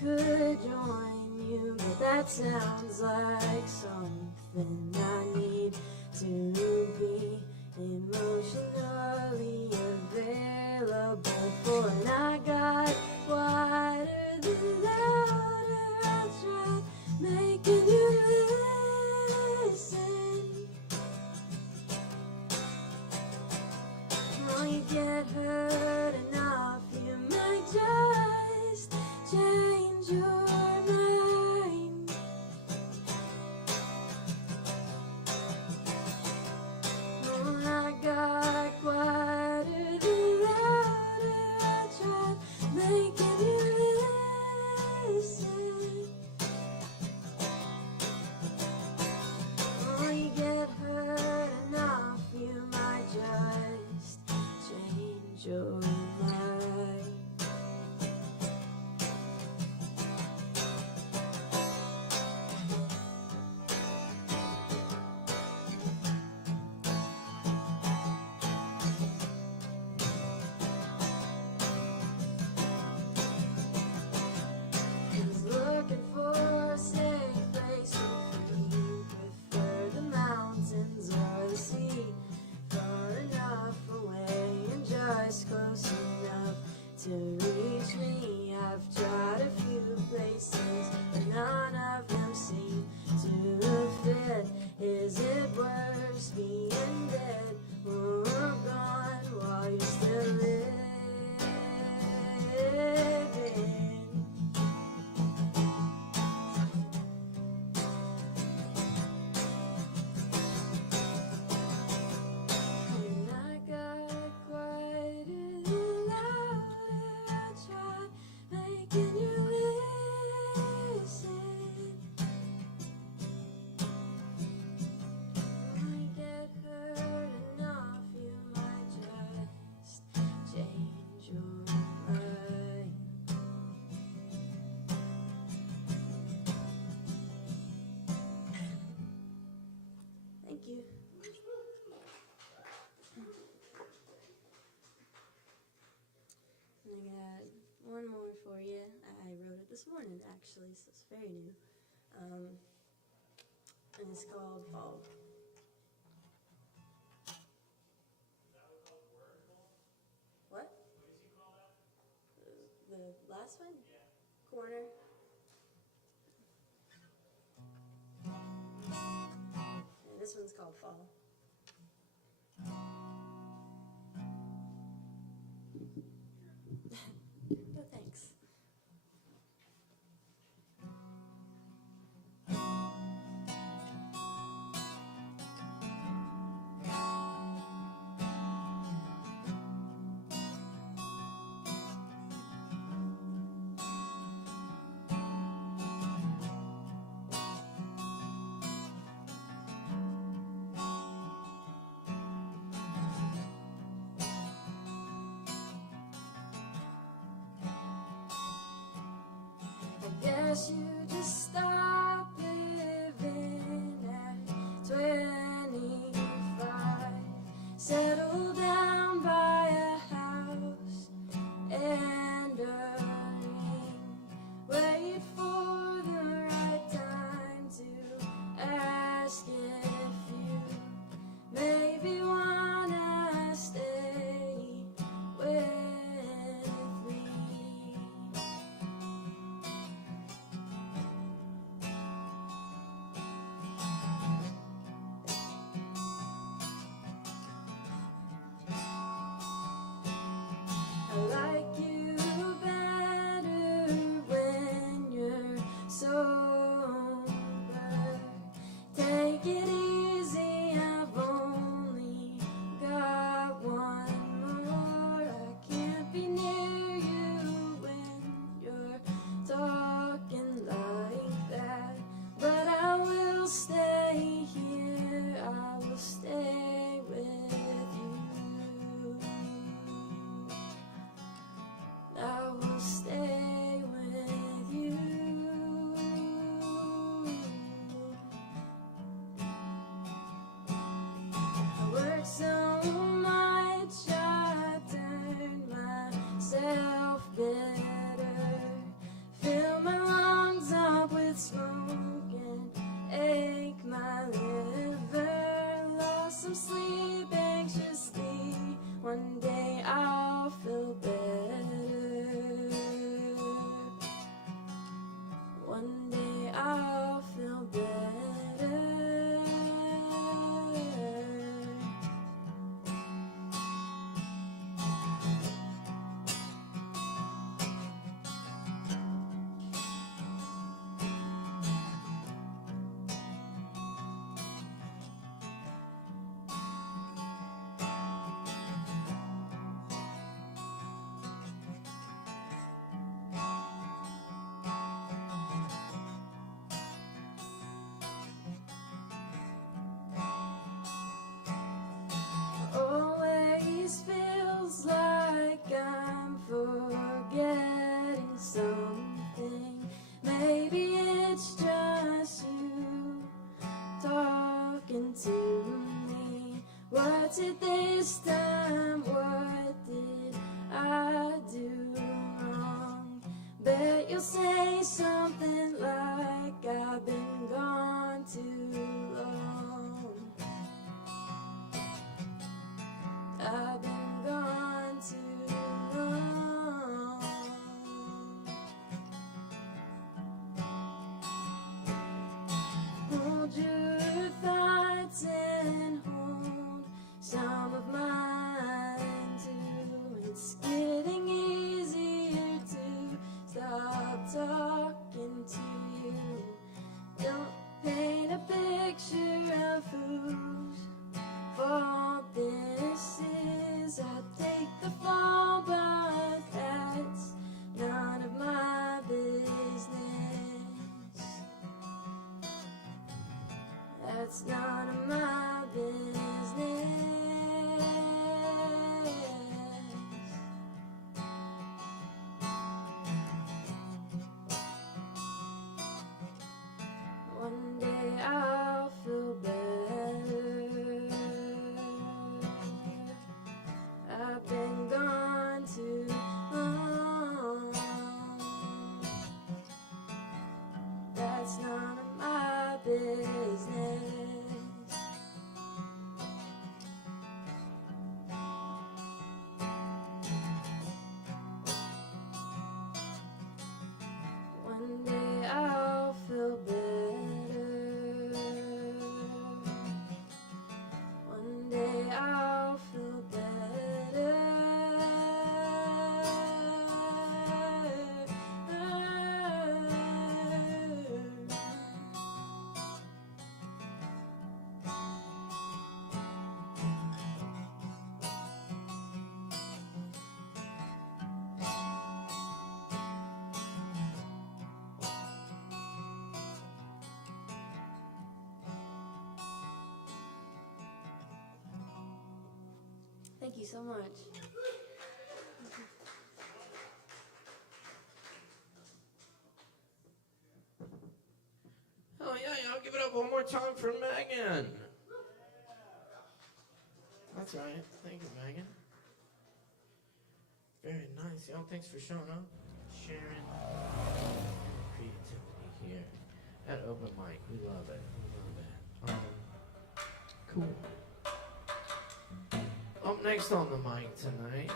could join you, but that sounds like something I need to be emotionally available for. And I got quieter the louder I tried making you listen. Oh, you get hurt enough, you might just change your mind. Oh, I got quieter the louder I tried making you listen. Oh, you get hurt enough, you might just change your mind. He's looking for a safe place to free. Prefer the mountains or the sea. Far enough away and just close enough to reach me. I've tried a few places, but none of them seem to fit. Is it worse being dead or gone while you're still living? And I got quieter the louder I tried making you listen. When you get hurt enough, you might just change your mind. Thank you. And I got one more for you. I wrote it this morning, actually, so it's very new. And it's called Fall. What? The last one? Corner. And this one's called Fall. No thanks. I guess you just stop living at 25. Settle down by a house and a ring. Wait for the right time to ask if you maybe wanna stay with me. What's it this time? What did I do wrong? Bet you'll say something like I've been gone too long. I've been gone too long. Hold your thoughts and hold some of mine too. It's getting easier to stop talking to you. Don't paint a picture of whose fault this is. I take the fall, but that's none of my business. That's none of my business. One day I'll feel better. I've been gone too long. That's none of my business. One day I'll feel better. One day I'll feel better. Thank you so much. Oh yeah, y'all give it up one more time for Megan. That's right. Thank you, Megan. Very nice, y'all. Thanks for showing up, sharing creativity here at Open Mic. We love it. We love it. Cool. Up next on the mic tonight,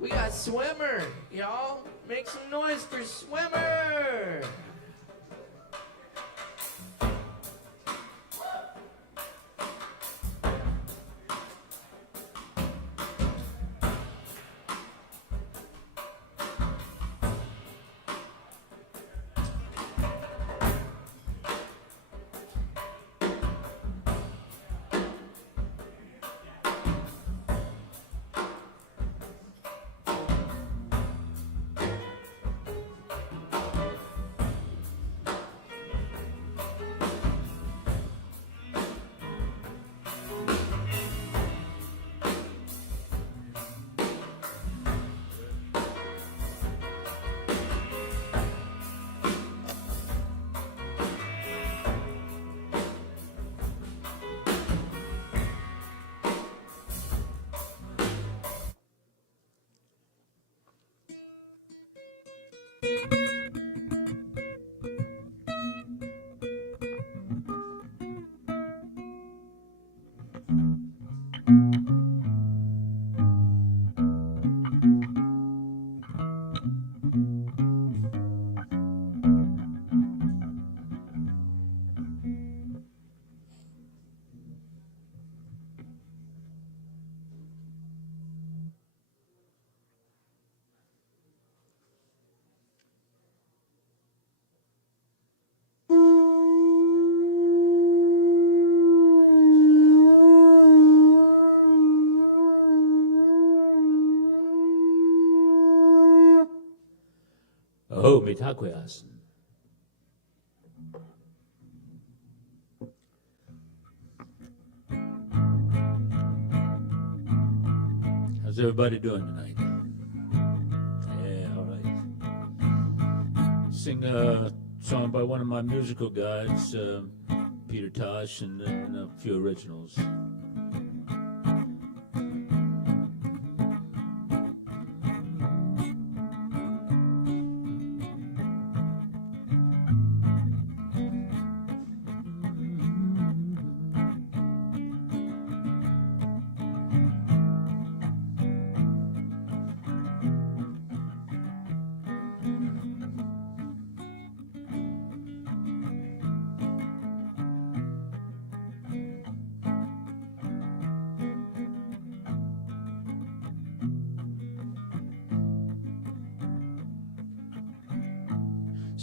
we got Swimmer. Y'all, make some noise for Swimmer. Oh, mitakoyasin. How's everybody doing tonight? Yeah, all right. Sing a song by one of my musical guides, Peter Tosh, and then a few originals.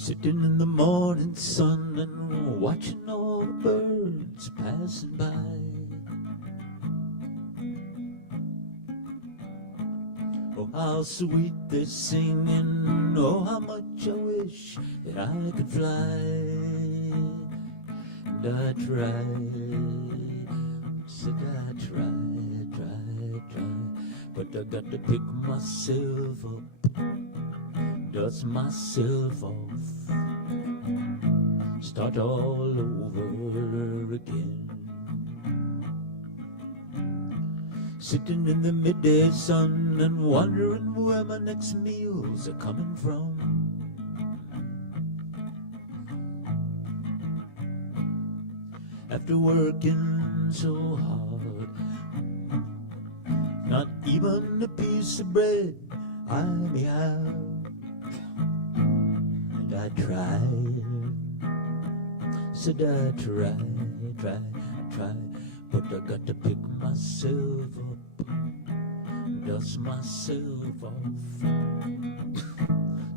Sitting in the morning sun and watching all the birds passing by. Oh, how sweet they're singing, oh, how much I wish that I could fly. And I tried, said I tried, but I got to pick myself up, dust myself off, start all over again. Sitting in the midday sun and wondering where my next meals are coming from. After working so hard, not even a piece of bread I may have. And I tried, said I tried, but I got to pick myself up, dust myself off,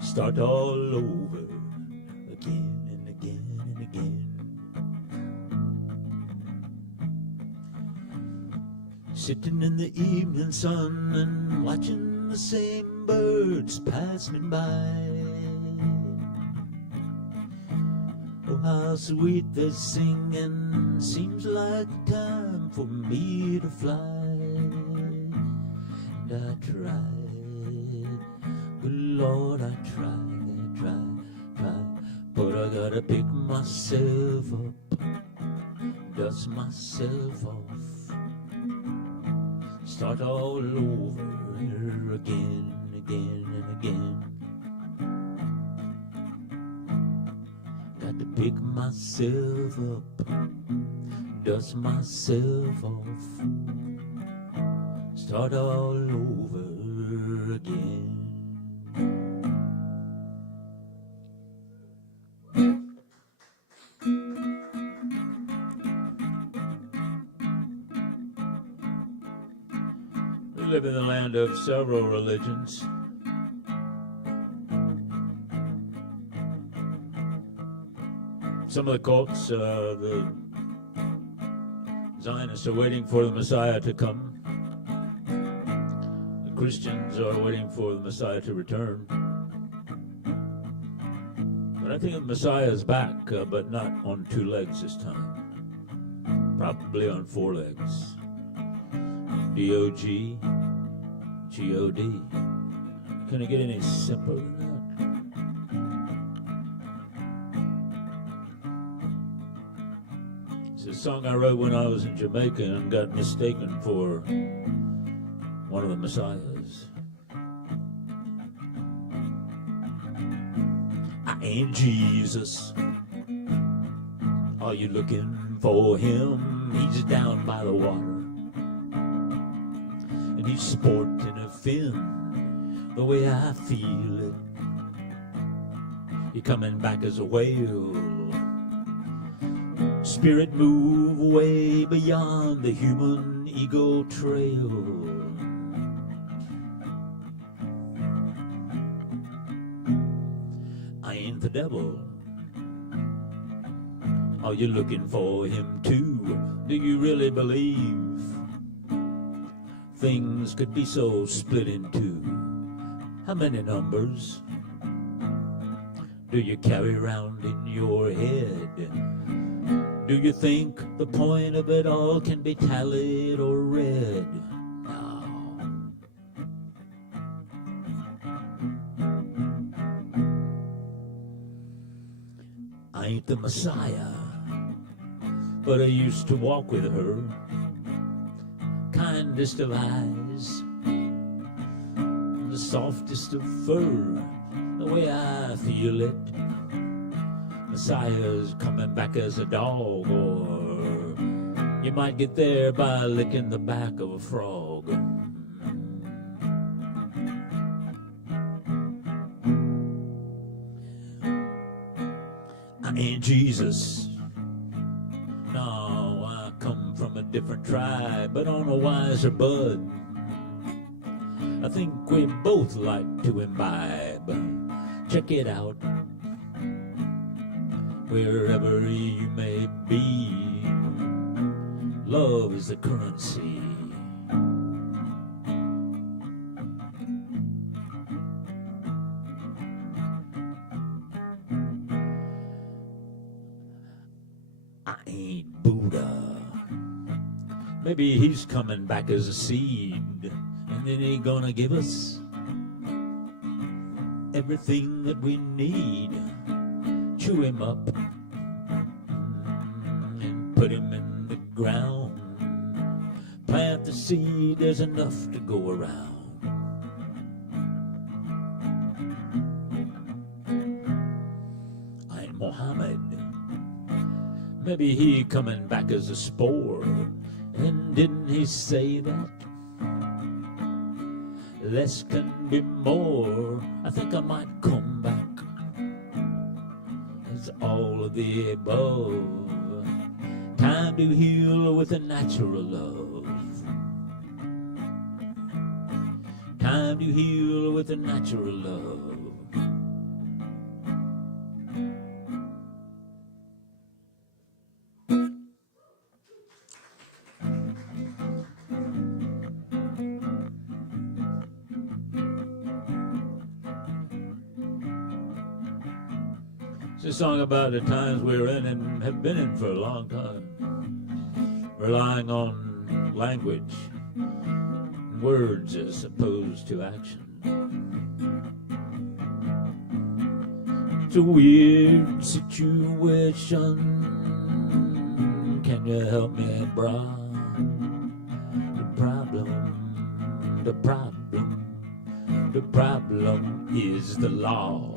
start all over again and again and again. Sitting in the evening sun and watching the same birds pass me by. Oh, how sweet they're singing, seems like time for me to fly. And I tried, good Lord, I tried, but I gotta pick myself up, dust myself off, start all over again, again and again. Got to pick myself up, dust myself off, start all over again. We live in the land of several religions. Some of the cults, the Zionists are waiting for the Messiah to come. The Christians are waiting for the Messiah to return. But I think the Messiah is back, but not on 2 legs this time. Probably on 4 legs. D-O-G, G-O-D. Can it get any simpler than that? It's a song I wrote when I was in Jamaica and got mistaken for one of the messiahs. I ain't Jesus. Are you looking for him? He's down by the water. And he's sporting a fin the way I feel it. You're coming back as a whale. Spirit move way beyond the human ego trail. I ain't the devil. Are you looking for him too? Do you really believe things could be so split in two? How many numbers do you carry around in your head? Do you think the point of it all can be tallied or read? No. I ain't the Messiah, but I used to walk with her. Kindest of eyes, the softest of fur, the way I feel it. Messiah's coming back as a dog, or you might get there by licking the back of a frog. I ain't Jesus. No, I come from a different tribe, but on a wiser bud. I think we both like to imbibe. Check it out. wherever you may be. Love is the currency. I ain't Buddha. Maybe he's coming back as a seed, and then he's gonna give us everything that we need. Chew him up and put him in the ground. Plant the seed, there's enough to go around. I ain't Mohammed. Maybe he coming back as a spore. And didn't he say that less can be more? I think I might come back as all of the above. Time to heal with a natural love. Time to heal with a natural love. It's a song about the times we're in and have been in for a long time, relying on language and words as opposed to action. It's a weird situation. Can you help me, brah? The problem is the law.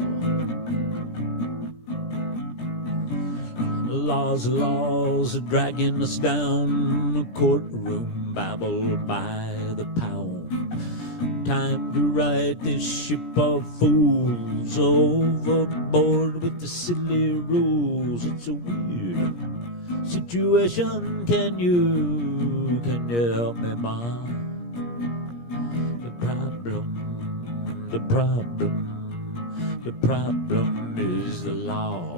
Laws are dragging us down, the courtroom babbled by the pound. Time to ride this ship of fools overboard with the silly rules. It's a weird situation. Can you help me, ma? The problem is the law.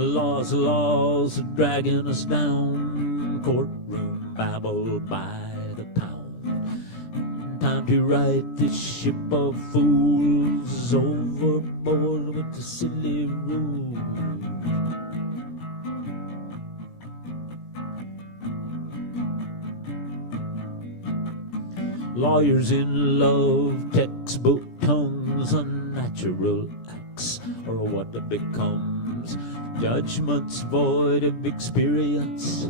Laws are dragging us down, courtroom babbled by the pound. Time to right this ship of fools overboard with the silly rules. Lawyers in love, textbook tongues, unnatural acts, or what it becomes. Judgments void of experience.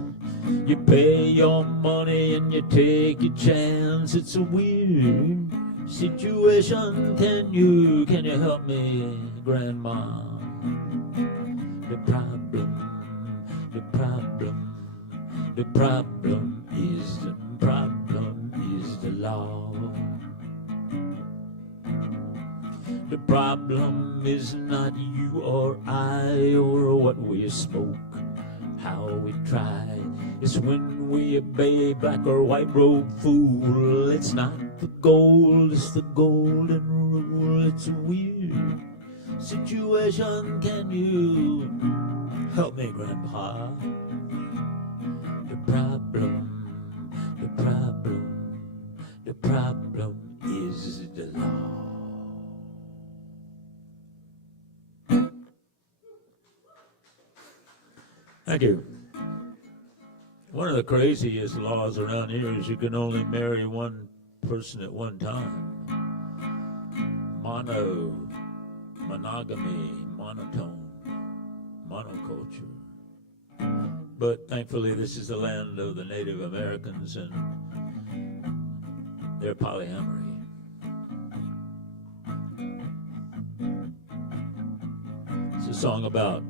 You pay your money and you take your chance. It's a weird situation. Can you help me, Grandma? The problem is the law. The problem is not you or I or what we smoke, how we try. It's when we obey black or white robe fool. It's not the gold, it's the golden rule. It's a weird situation. Can you help me, Grandpa? The problem is the law. Thank you. One of the craziest laws around here is you can only marry one person at one time. Monogamy, monotone, monoculture. But thankfully this is the land of the Native Americans and their polyamory. It's a song about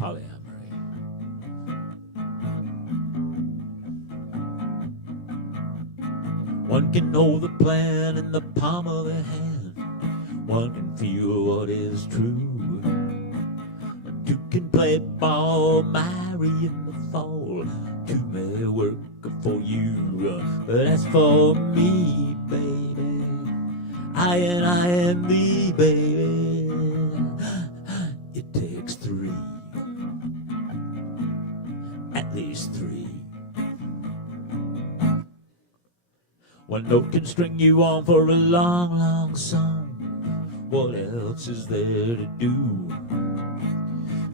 polyamory. One can hold the plan in the palm of their hand. One can feel what is true. Two can play ball, marry in the fall. Two may work for you, but as for me, baby, I and thee, baby. It takes three, at least three. One note can string you on for a long, long song. What else is there to do?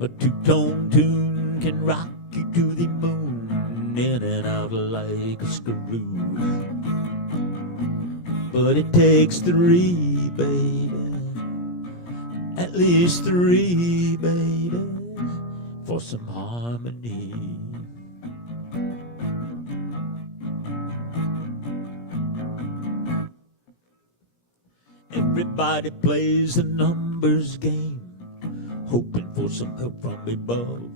A two-tone tune can rock you to the moon, in and out like a screw. But it takes three, baby, at least three, baby, for some harmony. Everybody plays the numbers game, hoping for some help from above.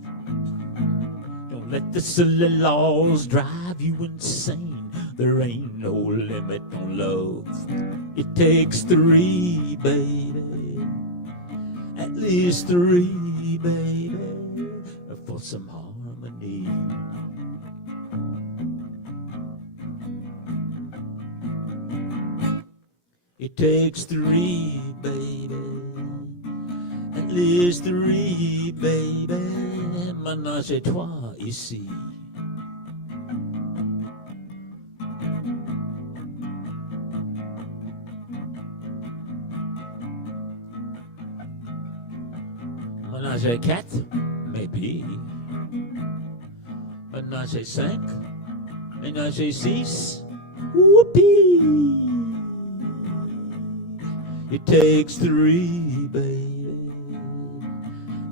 Don't let the silly laws drive you insane. There ain't no limit on love. It takes three, baby, at least three, baby, for some harmony. It takes three, baby, at least three, baby. Ménage à trois ici. Ménage à quatre, maybe. Ménage à cinq. Ménage à six. Whoopee! It takes three, baby,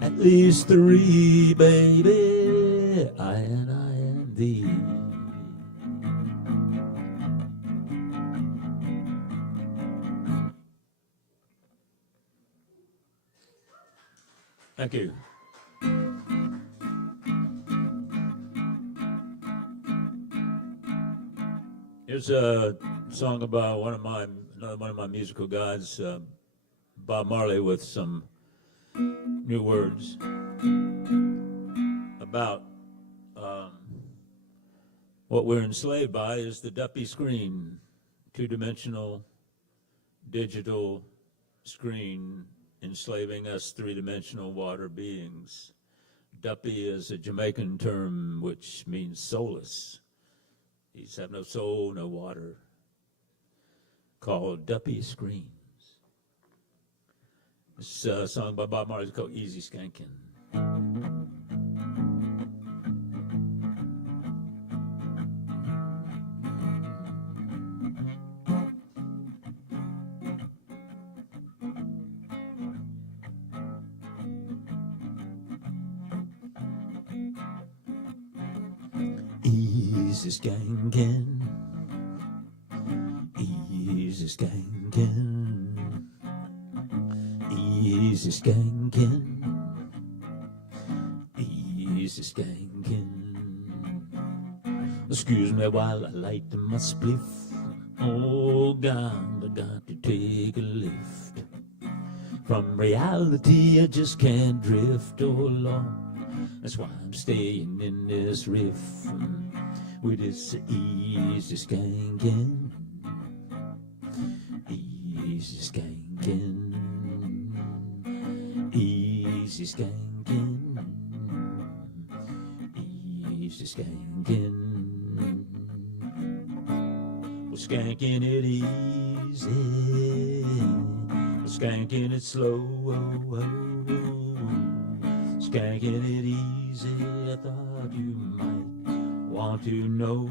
at least three, baby. I and thee. Thank you. Here's a song about one of my musical gods, Bob Marley, with some new words about what we're enslaved by is the duppy screen, two-dimensional digital screen enslaving us three-dimensional water beings. Duppy is a Jamaican term which means soulless. These have no soul, no water, called Duppy Screams. This song by Bob Marley is called Easy Skankin'. Easy skankin', easy skankin', easy skankin', easy skankin'. Excuse me while I light my spliff. Oh God, I got to take a lift. From reality I just can't drift, oh Lord. That's why I'm staying in this riff with this easy skankin', easy skankin', easy skankin', easy skankin'. We're skanking it easy, we're skanking it slow, skanking it easy. I thought you might want to know.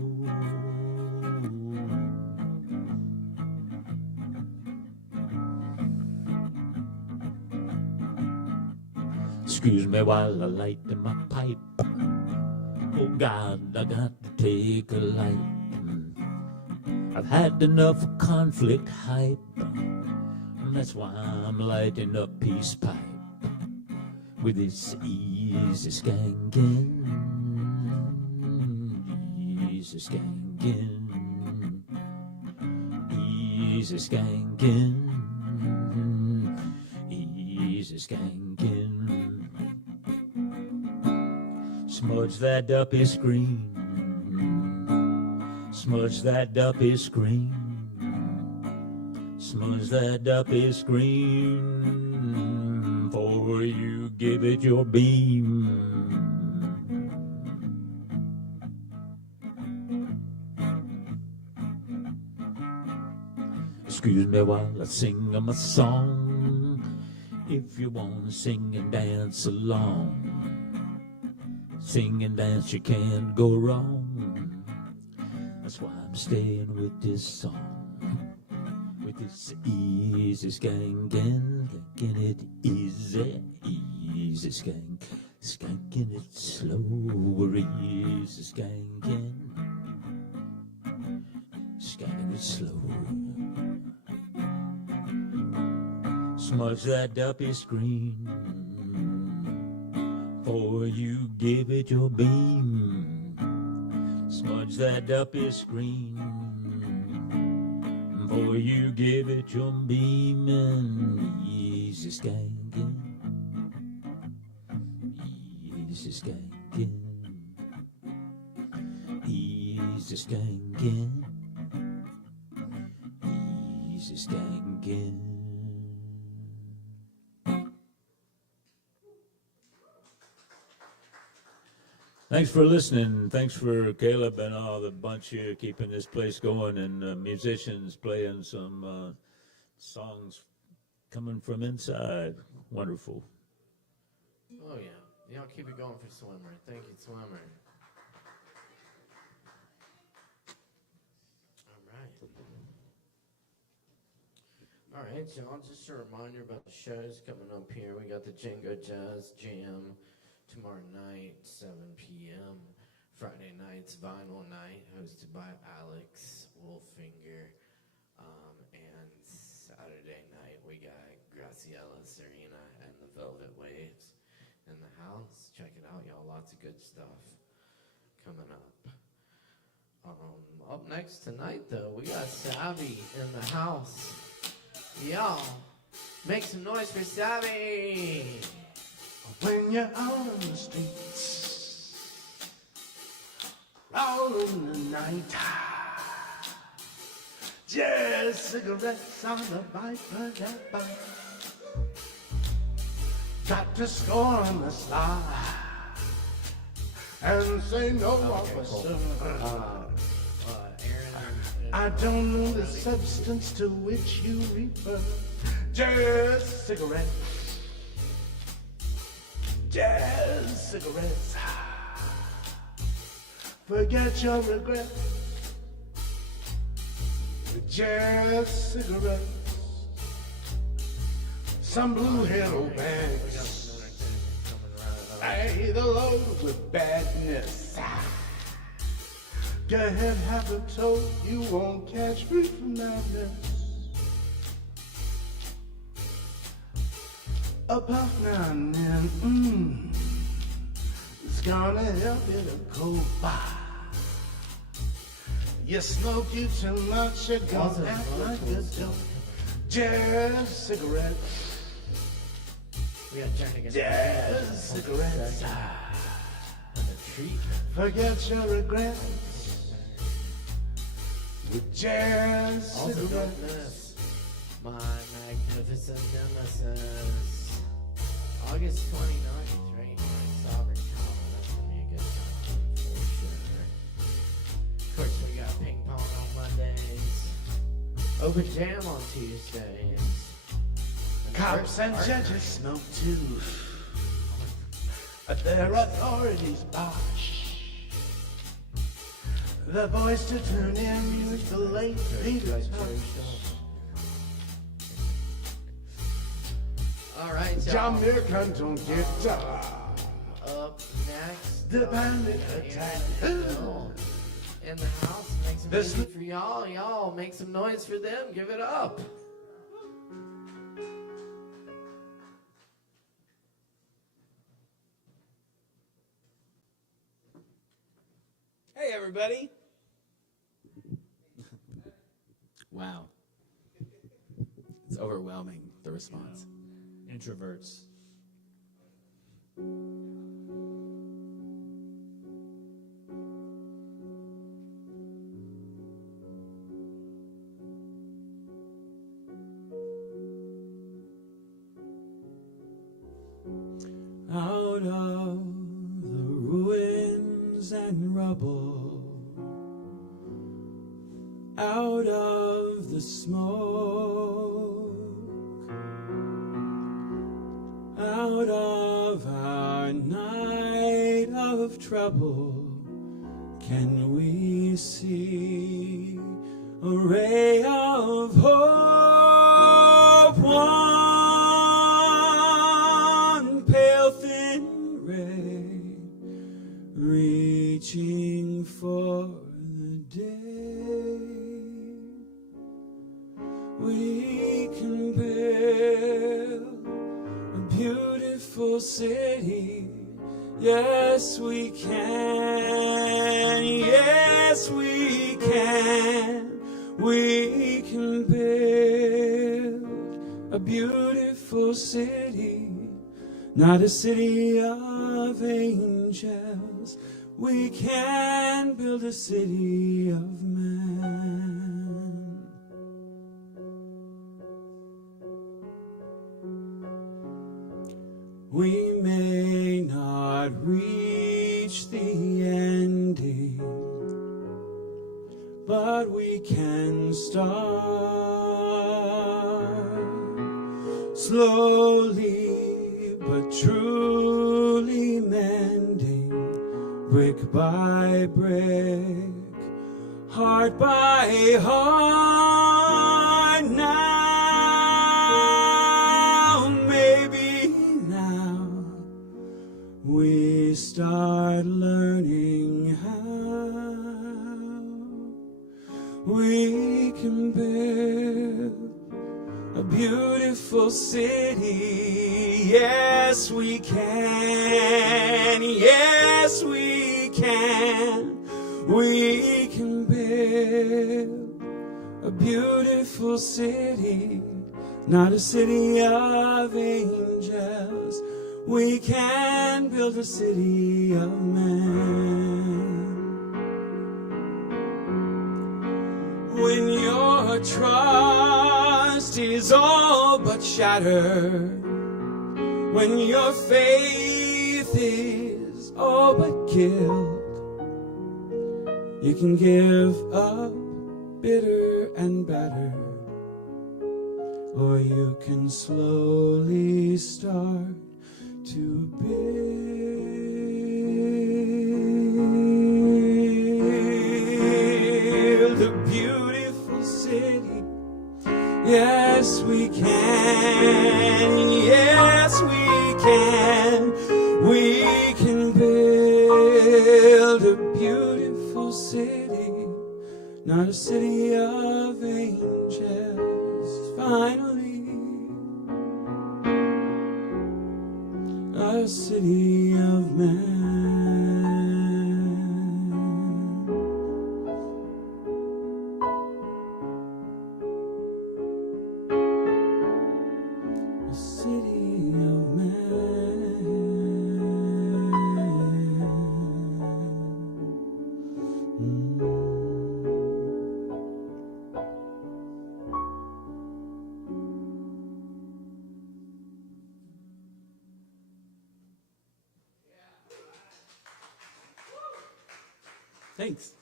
Excuse me while I light my pipe. Oh God, I got to take a light. I've had enough conflict hype. That's why I'm lighting up peace pipe with this easy skankin', easy skankin', easy skankin', easy skankin'. Smudge that duppy screen, smudge that duppy screen, Smudge that duppy screen before you give it your beam. Excuse me while I sing my song. If you want to sing and dance along, sing and dance, you can't go wrong. That's why I'm staying with this song, with this easy skanking, skanking it easy, easy skanking it slow, easy skanking, skanking it slow. Smudge that duppy screen before you give it your beam. Smudge that duppy screen before you give it your beam. And easy skanking, easy skanking, easy skanking, easy skanking. Thanks for listening. Thanks for Caleb and all the bunch here keeping this place going, and musicians playing some songs coming from inside. Wonderful. Oh, yeah. Y'all keep it going for Swimmer. Thank you, Swimmer. All right, y'all, just a reminder about the shows coming up here. We got the Django Jazz Jam tomorrow night, 7 p.m. Friday night's Vinyl Night, hosted by Alex Wolfinger. And Saturday night, we got Graciela Serena and the Velvet Waves in the house. Check it out, y'all. Lots of good stuff coming up. Up next tonight, though, we got Savvy in the house. Y'all, make some noise for Savvy! When you're out on the streets, out in the night, just cigarettes on the Viper that bite. Got to score on the sly and say no officer. I don't know the substance to which you refer. Just cigarettes. Just cigarettes. Forget your regrets. Just cigarettes. Some blue halo bags. Hey, the load with badness. Go ahead, have a toast, you won't catch me from madness. A puff now and then, it's gonna help you to go by. You smoke you too much, you're gonna act like a dope. Just cigarettes. We got Jack against Just cigarettes. And a treat. Forget your regrets. With jazz Also don't cigarettes. miss my magnificent nemesis. August 29th, right here in Sovereign Kava. That's gonna be a good time for sure. Of course, we got ping pong on Mondays. Open jam on Tuesdays. Cops and judges smoke too. Their authorities bosh. The voice to turn in with the late Peter All right, John y'all. Mirkan don't get Up next, The bandit attack. in the house. Make some This- music for y'all. Y'all make some noise for them. Give it up. Hey, everybody. Wow. It's overwhelming, the response. Introverts. bones and rubble, out of the smoke, out of our night of trouble, can we see a ray of hope? One pale thin ray reaching for the day. We can build a beautiful city. Yes, we can. Yes, we can. We can build a beautiful city, not a city of angels. We can build a city of man. We may not reach the ending, but we can start slowly but truly mending, brick by brick, heart by heart. Now, maybe now, we start learning how we can build a beautiful city. Yes, we can. Yes, we can. We can build a beautiful city, not a city of angels. We can build a city of men. When your trust is all but shattered, when your faith is all but killed, you can give up bitter and battered, or you can slowly start to build a beautiful city. Yes, we can. Yes, we can. We can build a beautiful city, not a city of angels. Finally, a city of man. A city of man. Thanks.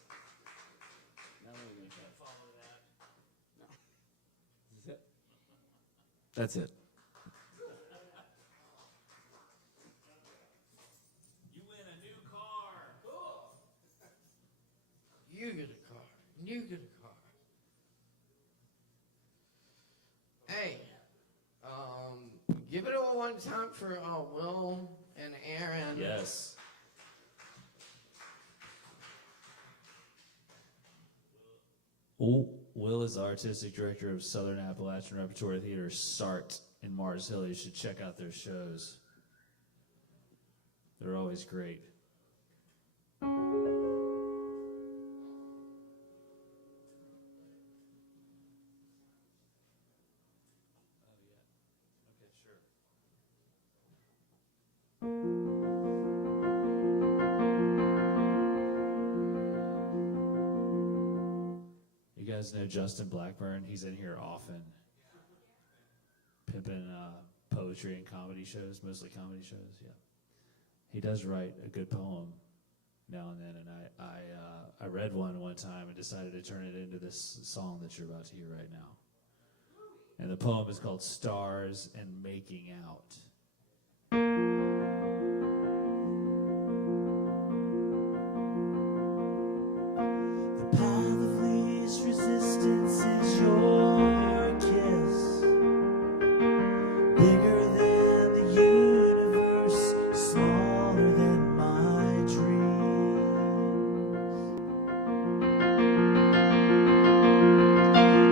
That's it. You win a new car. Cool. You get a car. You get a car. Hey, give it a one time for Will and Aaron. Yes. Will is the artistic director of Southern Appalachian Repertory Theater, SART, in Mars Hill. You should check out their shows. They're always great. You guys know Justin Blackburn? He's in here often. Pimping poetry and comedy shows, mostly comedy shows, yeah. He does write a good poem now and then I read one time and decided to turn it into this song that you're about to hear right now. And the poem is called Stars and Making Out. The path of least resistance is your kiss. Bigger than the universe, smaller than my dreams.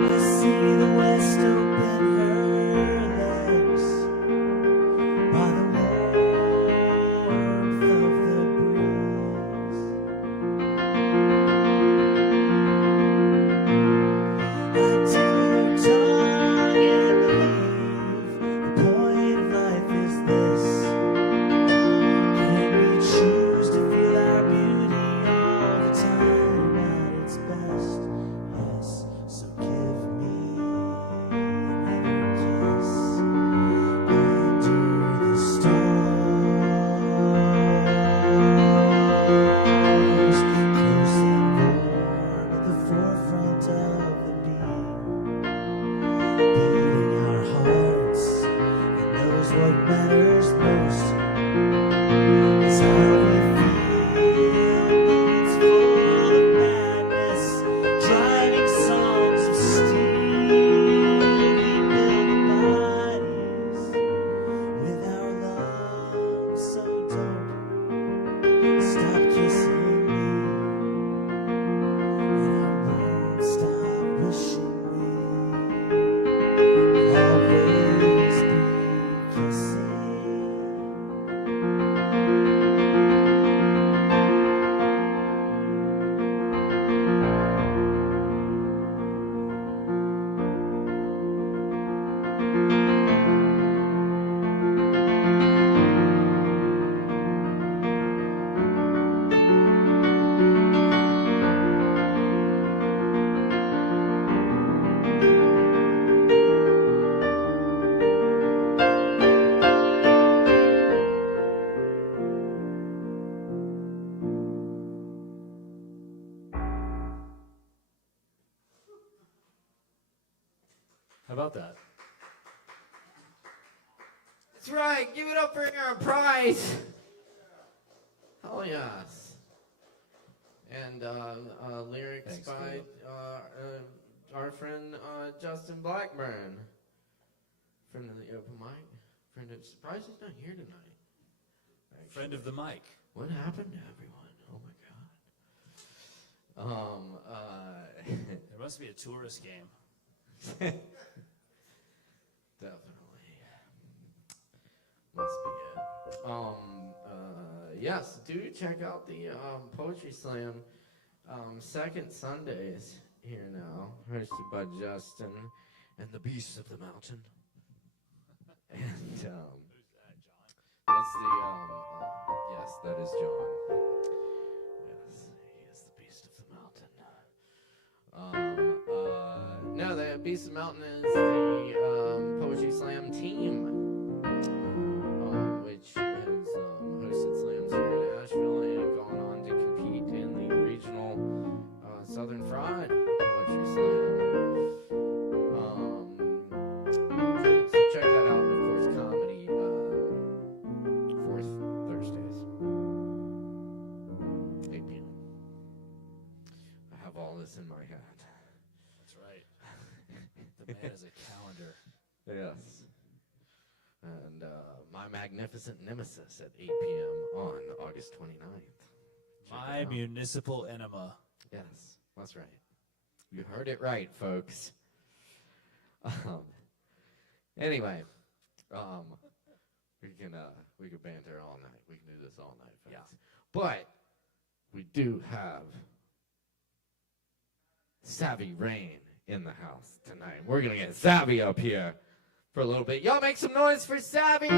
I see the west open her legs by the warmth of the breeze. I take your tongue and believe the point of life is this. Can we choose to feel our beauty all the time at its best? Yes, so give me another kiss under the stars, close and warm at the forefront of the beam, beating our hearts and knows what matters most is how we feel. Moments full of madness, driving songs of steel. We build bodies with our love, so don't stop kissing me, and I won't stop wishing we'd always be kissing. How about that? That's right. Give it up for your prize. Oh yes. And lyrics Thanks, by Caleb. our friend Justin Blackburn, friend of the open mic. Friend of surprised he's not here tonight. Actually. Friend of the mic. What happened to everyone? Oh my God. There must be a tourist game. Definitely. Must be it. Yes, do check out the Poetry Slam second Sundays here now, hosted by Justin and the Beasts of the Mountain. And Who's that, John? that's the yes, that is John. Yes, he is the Beast of the Mountain. No, the Beast of the Mountain is the Poetry Slam team, which has hosted slams here in Asheville and gone on to compete in the regional Southern Fried Poetry Slam. So check that out. Of course, comedy, fourth Thursdays, 8 p.m. I have all this in my head. That's right. The man is a calendar. Yes. And my magnificent nemesis at 8 p.m. on August 29th. Check My it out. municipal enema. Yes, that's right. You heard it right, folks. Anyway, we can banter all night. We can do this all night, folks. Yeah. But we do have Savvy Rain in the house tonight. We're gonna get Savvy up here for a little bit. Y'all make some noise for Savvy!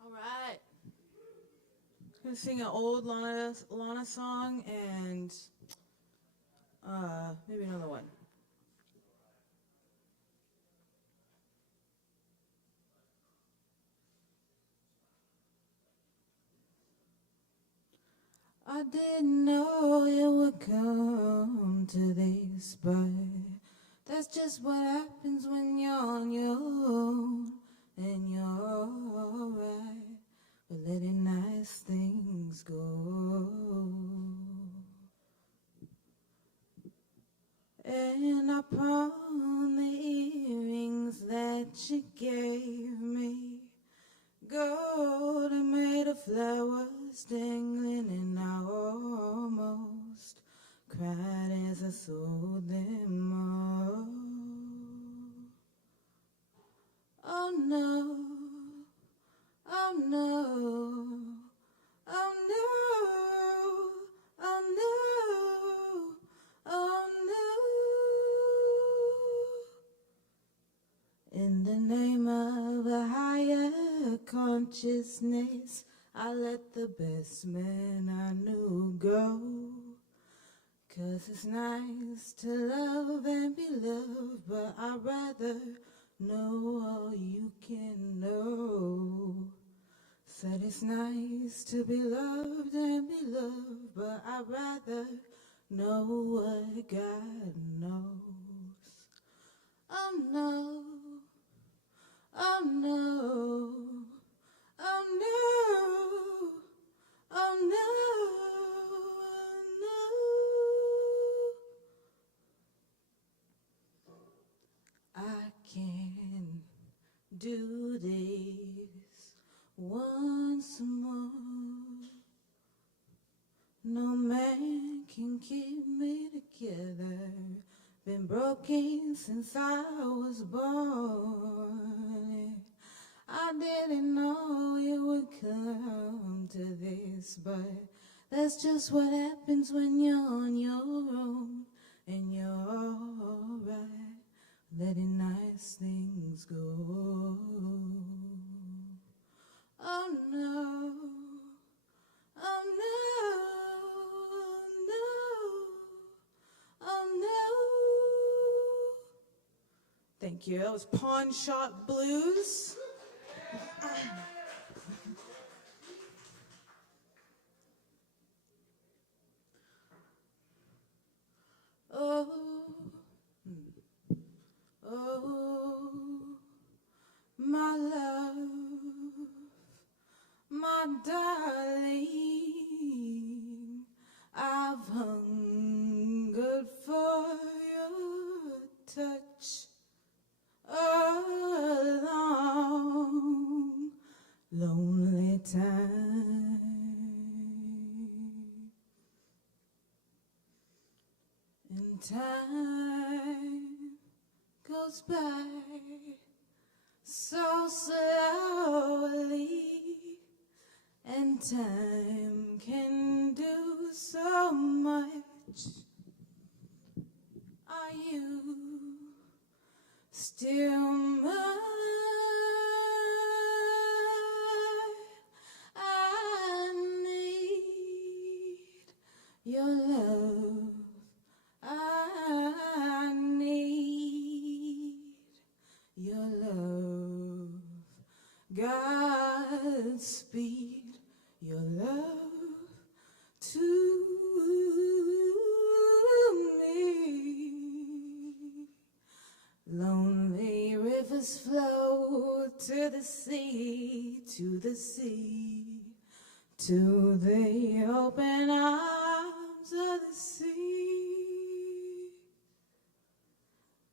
All right. I'm gonna sing an old Lana song and maybe another one. I didn't know it would come to this, but that's just what happens when you're on your own and you're alright with letting nice things go. And I pawned the earrings that you gave me, gold and made of flowers dangling, and I almost cried as I sold them all. Oh no, oh no, oh no, oh no, oh no. In the name of a higher consciousness, I let the best man I knew go. 'Cause it's nice to love and be loved, but I'd rather know all you can know. Said it's nice to be loved and be loved, but I'd rather know what God knows. Oh no, oh no, oh no, oh no, oh no. I can do this once more. No man can keep me together. Been broken since I was born. I didn't know it would come to this, but that's just what happens when you're on your own and you're alright, letting nice things go. Oh no, oh no, oh no, oh no. Thank you. That was Pawn Shop Blues. Oh, oh, my love, my darling, I've hungered for your touch a long, lonely time. And time goes by so slowly, and time can do so much. Are you still mine? I need your love. I need your love. Godspeed, your love to me. Lonely rivers flow to the sea, to the sea, to the open arms of the sea.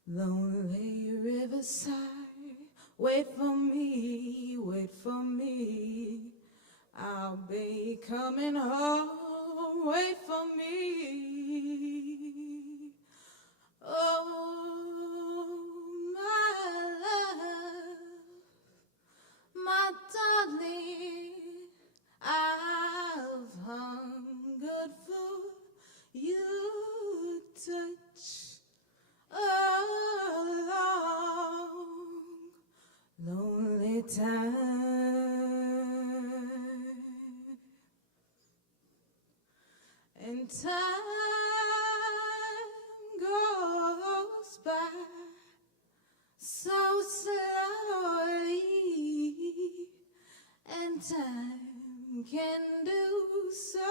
Lonely rivers sigh, wait for me, wait for me. I'll be coming home, wait for me. Oh, my love, my darling, I've hungered for your touch a long, lonely time. And time goes by so slowly, and time can do so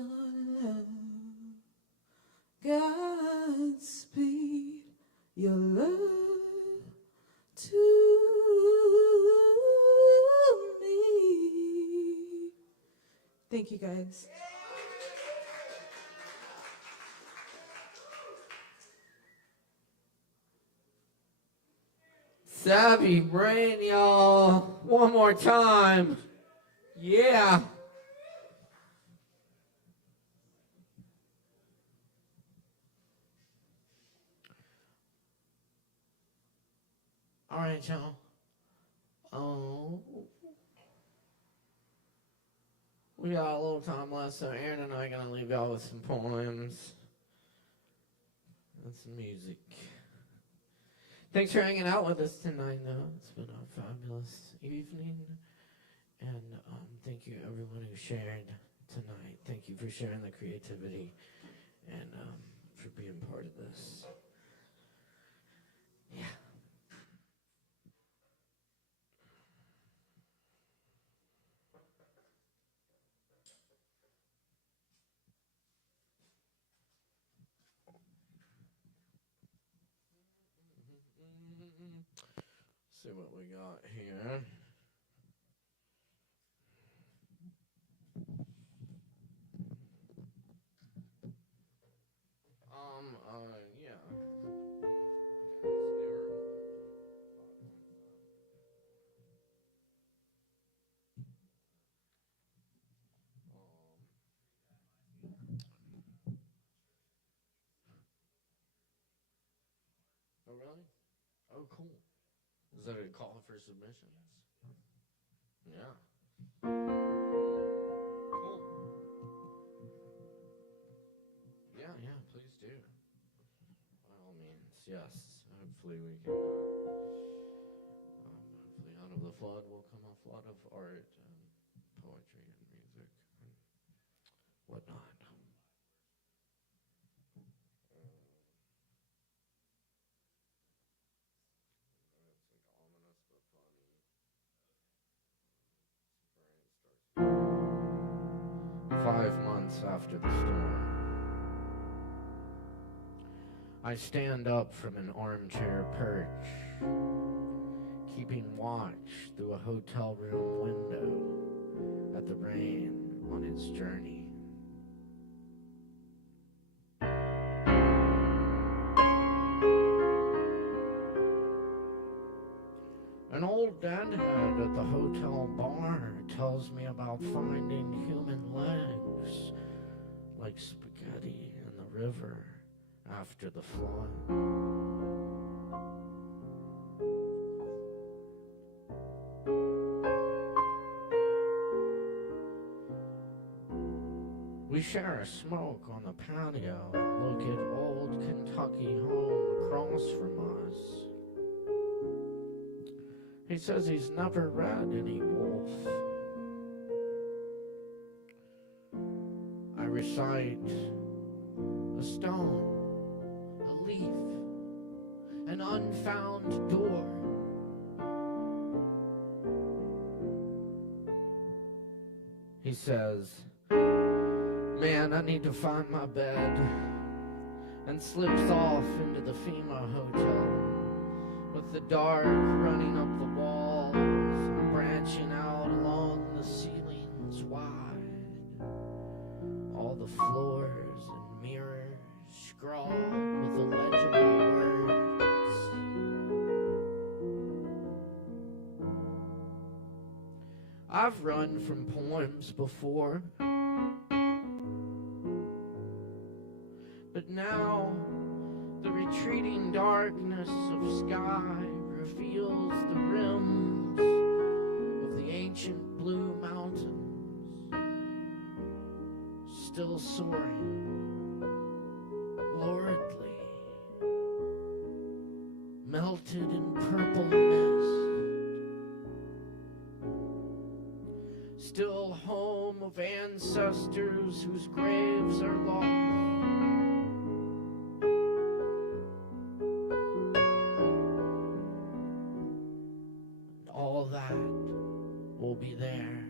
love. Godspeed your love to me. Thank you, guys. Savvy brain, y'all. One more time. Yeah. All right, y'all. Oh. We got a little time left, so Aaron and I are going to leave y'all with some poems and some music. Thanks for hanging out with us tonight, though. It's been a fabulous evening. And thank you, everyone who shared tonight. Thank you for sharing the creativity and for being part of this. Yeah. See what we got here. Yeah. Oh, really? Oh, cool. Is that a call for submissions? Yeah. Cool. Yeah, please do. By all means, yes. Hopefully we can, hopefully out of the flood will come a flood of art and poetry and music and whatnot. It's like ominous but funny. 5 months after the storm, I stand up from an armchair perch, keeping watch through a hotel room window at the rain on its journey. An old deadhead at the hotel bar tells me about finding human legs like spaghetti in the river after the flood. We share a smoke on the patio and look at old Kentucky home across from us. He says he's never read any Wolf. I recite a stone, a leaf, an unfound door. He says, man, I need to find my bed, and slips off into the FEMA hotel with the dark running up the walls and branching out along the ceilings wide. All the floors and mirrors scrawled with illegible words. I've run from poems before, but now the retreating darkness of sky reveals the rims of the ancient blue mountains, still soaring, lordly, melted in purple mist, still home of ancestors whose graves are lost. Will be there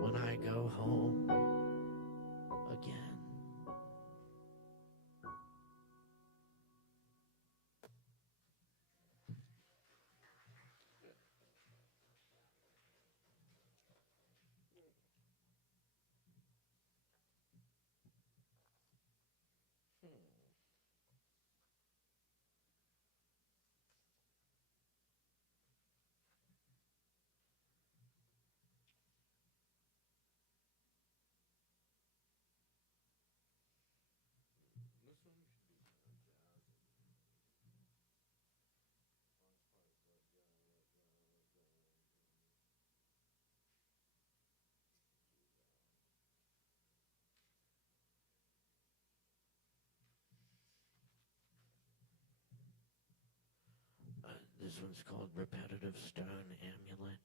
when I go home. This one's called Repetitive Stone Amulet.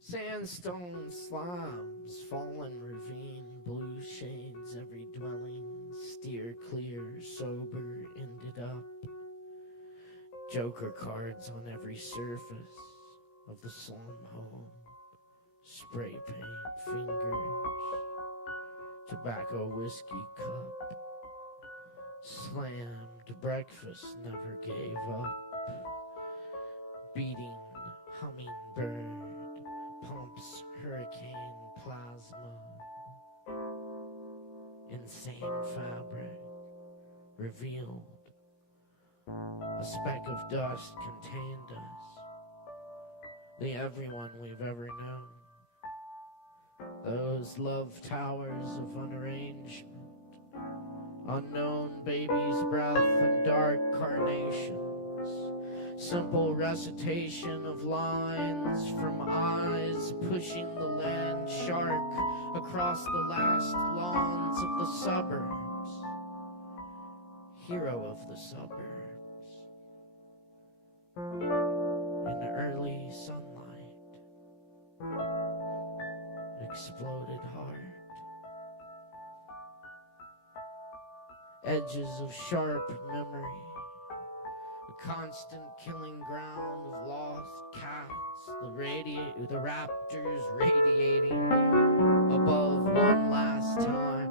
Sandstone slabs, fallen ravine, blue shades every dwelling, steer clear, sober, ended up. Joker cards on every surface of the slum home, spray paint fingers, tobacco whiskey cup, slammed breakfast never gave up, beating hummingbird, pumps hurricane plasma, insane fabric revealed. A speck of dust contained us, the everyone we've ever known. Those love towers of unarrangement, unknown baby's breath and dark carnations, simple recitation of lines from eyes pushing the land shark across the last lawns of the suburbs, hero of the suburbs. In early sunlight, exploded heart. Edges of sharp memory, a constant killing ground of lost cats, the raptors radiating above one last time.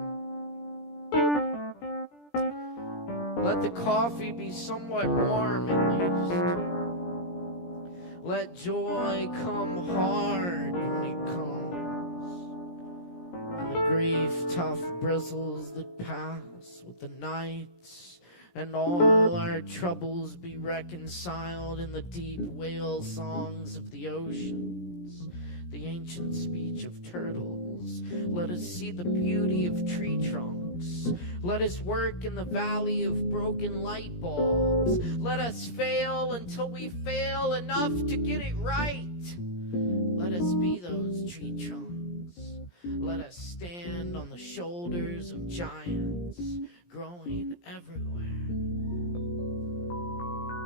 Let the coffee be somewhat warm at least. Let joy come hard when it comes, and the grief tough bristles that pass with the nights, and all our troubles be reconciled in the deep whale songs of the oceans, the ancient speech of turtles. Let us see the beauty of tree trunks. Let us work in the valley of broken light bulbs. Let us fail until we fail enough to get it right. Let us be those tree trunks. Let us stand on the shoulders of giants growing everywhere.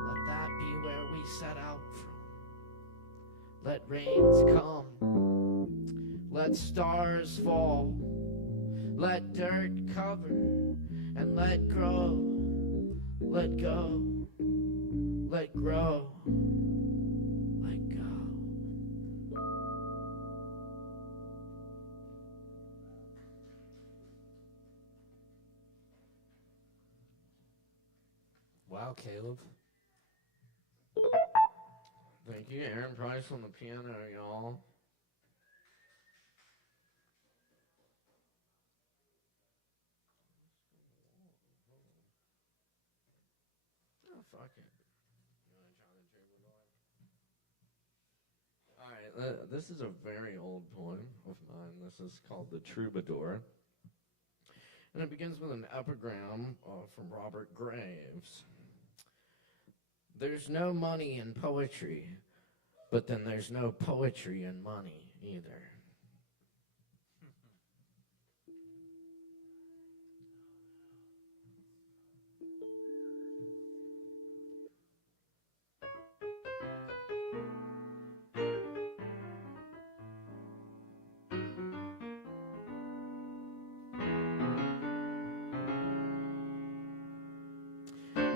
Let that be where we set out from. Let rains come. Let stars fall. Let dirt cover and let grow. Let go. Let grow. Let go. Wow, Caleb. Thank you, Aaron Price on the piano, y'all. Oh, fuck it. You wanna try the troubadour? Alright, this is a very old poem of mine. This is called The Troubadour. And it begins with an epigram from Robert Graves. There's no money in poetry, but then there's no poetry in money either.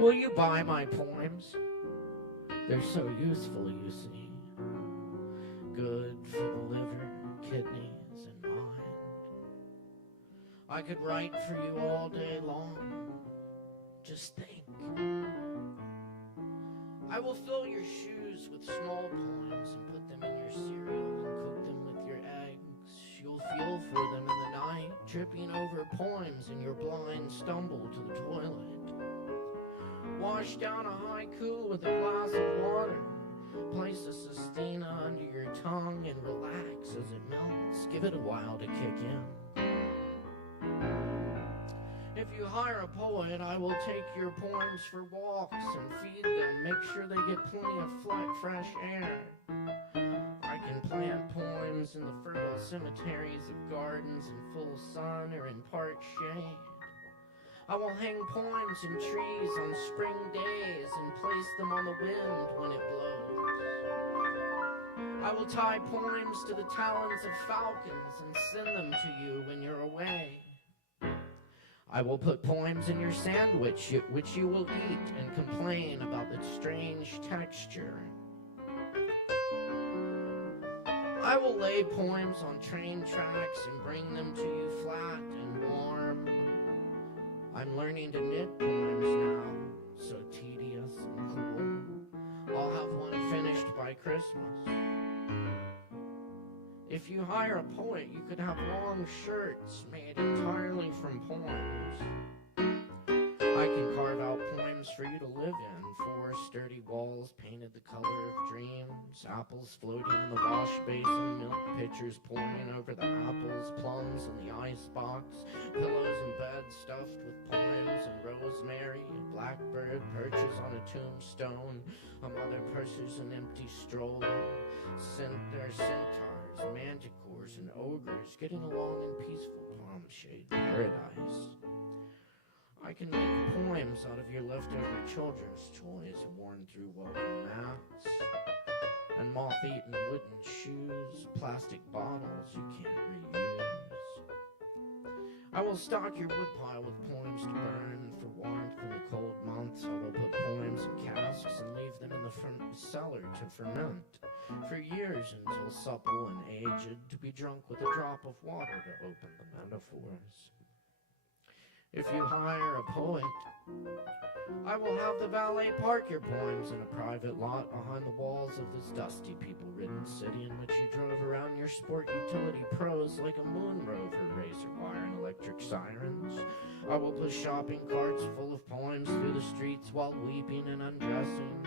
Will you buy my poems? They're so useful, you see. Good for the liver, kidneys, and mind. I could write for you all day long. Just think. I will fill your shoes with small poems and put them in your cereal and cook them with your eggs. You'll feel for them in the night, tripping over poems in your blind stumble to the toilet. Wash down a haiku with a glass of water. Place a sestina under your tongue and relax as it melts. Give it a while to kick in. If you hire a poet, I will take your poems for walks and feed them. Make sure they get plenty of fresh air. I can plant poems in the fertile cemeteries of gardens in full sun or in parched shade. I will hang poems in trees on spring days and place them on the wind when it blows. I will tie poems to the talons of falcons and send them to you when you're away. I will put poems in your sandwich, which you will eat and complain about its strange texture. I will lay poems on train tracks and bring them to you flat and warm. I'm learning to knit poems now, so tedious and cool. I'll have one finished by Christmas. If you hire a poet, you could have long shirts made entirely from poems. I can carve out poems for you to live in. 4 sturdy walls painted the color of dreams, apples floating in the wash basin, milk pitchers pouring over the apples, plums in the icebox, pillows and beds stuffed with poems and rosemary, a blackbird perches on a tombstone, a mother purses an empty stroller, their centaurs, manticores, and ogres getting along in peaceful palm-shade paradise. I can make poems out of your leftover children's toys worn through woven mats, and moth-eaten wooden shoes, plastic bottles you can't reuse. I will stock your woodpile with poems to burn for warmth in the cold months. I will put poems in casks and leave them in the cellar to ferment for years until supple and aged, to be drunk with a drop of water to open the metaphors. If you hire a poet, I will have the valet park your poems in a private lot behind the walls of this dusty, people-ridden city in which you drove around your sport utility pros like a moon rover, razor wire and electric sirens. I will push shopping carts full of poems through the streets while weeping and undressing.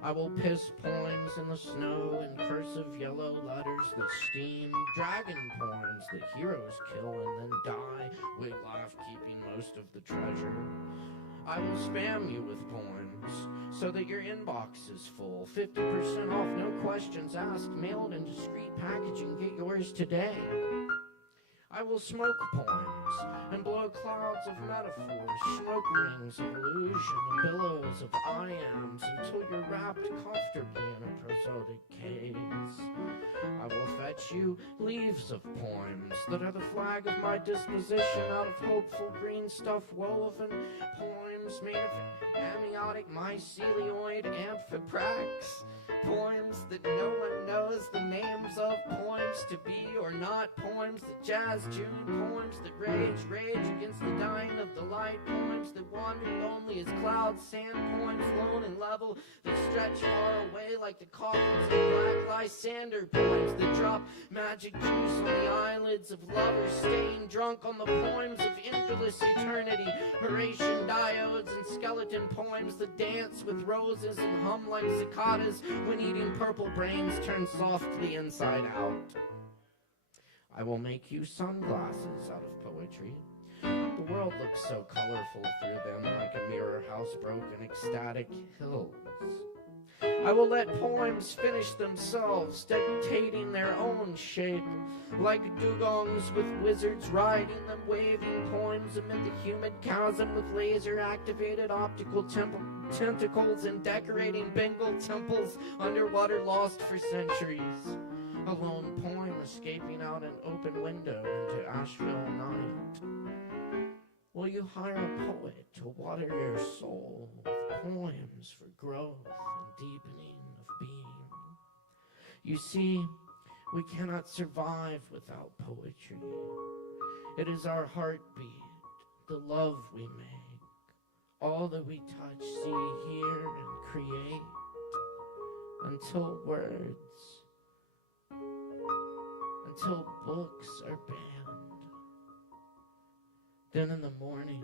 I will piss poems in the snow in cursive yellow letters that steam, dragon poems that heroes kill and then die, Wiglaf keeping most of the treasure. I will spam you with poems so that your inbox is full. 50% off, no questions asked, mailed in discreet packaging. Get yours today. I will smoke poems and blow clouds of metaphors, smoke rings of illusion and billows of I-ams until you're wrapped comfortably in a prosodic case. I will fetch you leaves of poems that are the flag of my disposition out of hopeful green stuff woven, poems made of amniotic mycelioid amphiprax, poems that no one knows the names of, poems to be or not, poems that jazz tune, poems that rage against the dying of the light, poems that wander lonely as clouds, sand poems lone and level that stretch far away like the coffins of black Lysander, poems that drop magic juice on the eyelids of lovers staying drunk on the poems of endless eternity, Horatian diodes and skeleton poems that dance with roses and hum like cicadas when eating purple brains turn softly inside out. I will make you sunglasses out of poetry. The world looks so colorful through them, like a mirror housebroken ecstatic hills. I will let poems finish themselves, dictating their own shape, like dugongs with wizards riding them, waving poems amid the humid chasm with laser-activated optical tentacles and decorating Bengal temples underwater lost for centuries. A lone poem escaping out an open window into Asheville night. Will you hire a poet to water your soul with poems for growth and deepening of being? You see, we cannot survive without poetry. It is our heartbeat, the love we make, all that we touch, see, hear, and create, until books are banned. Then in the morning,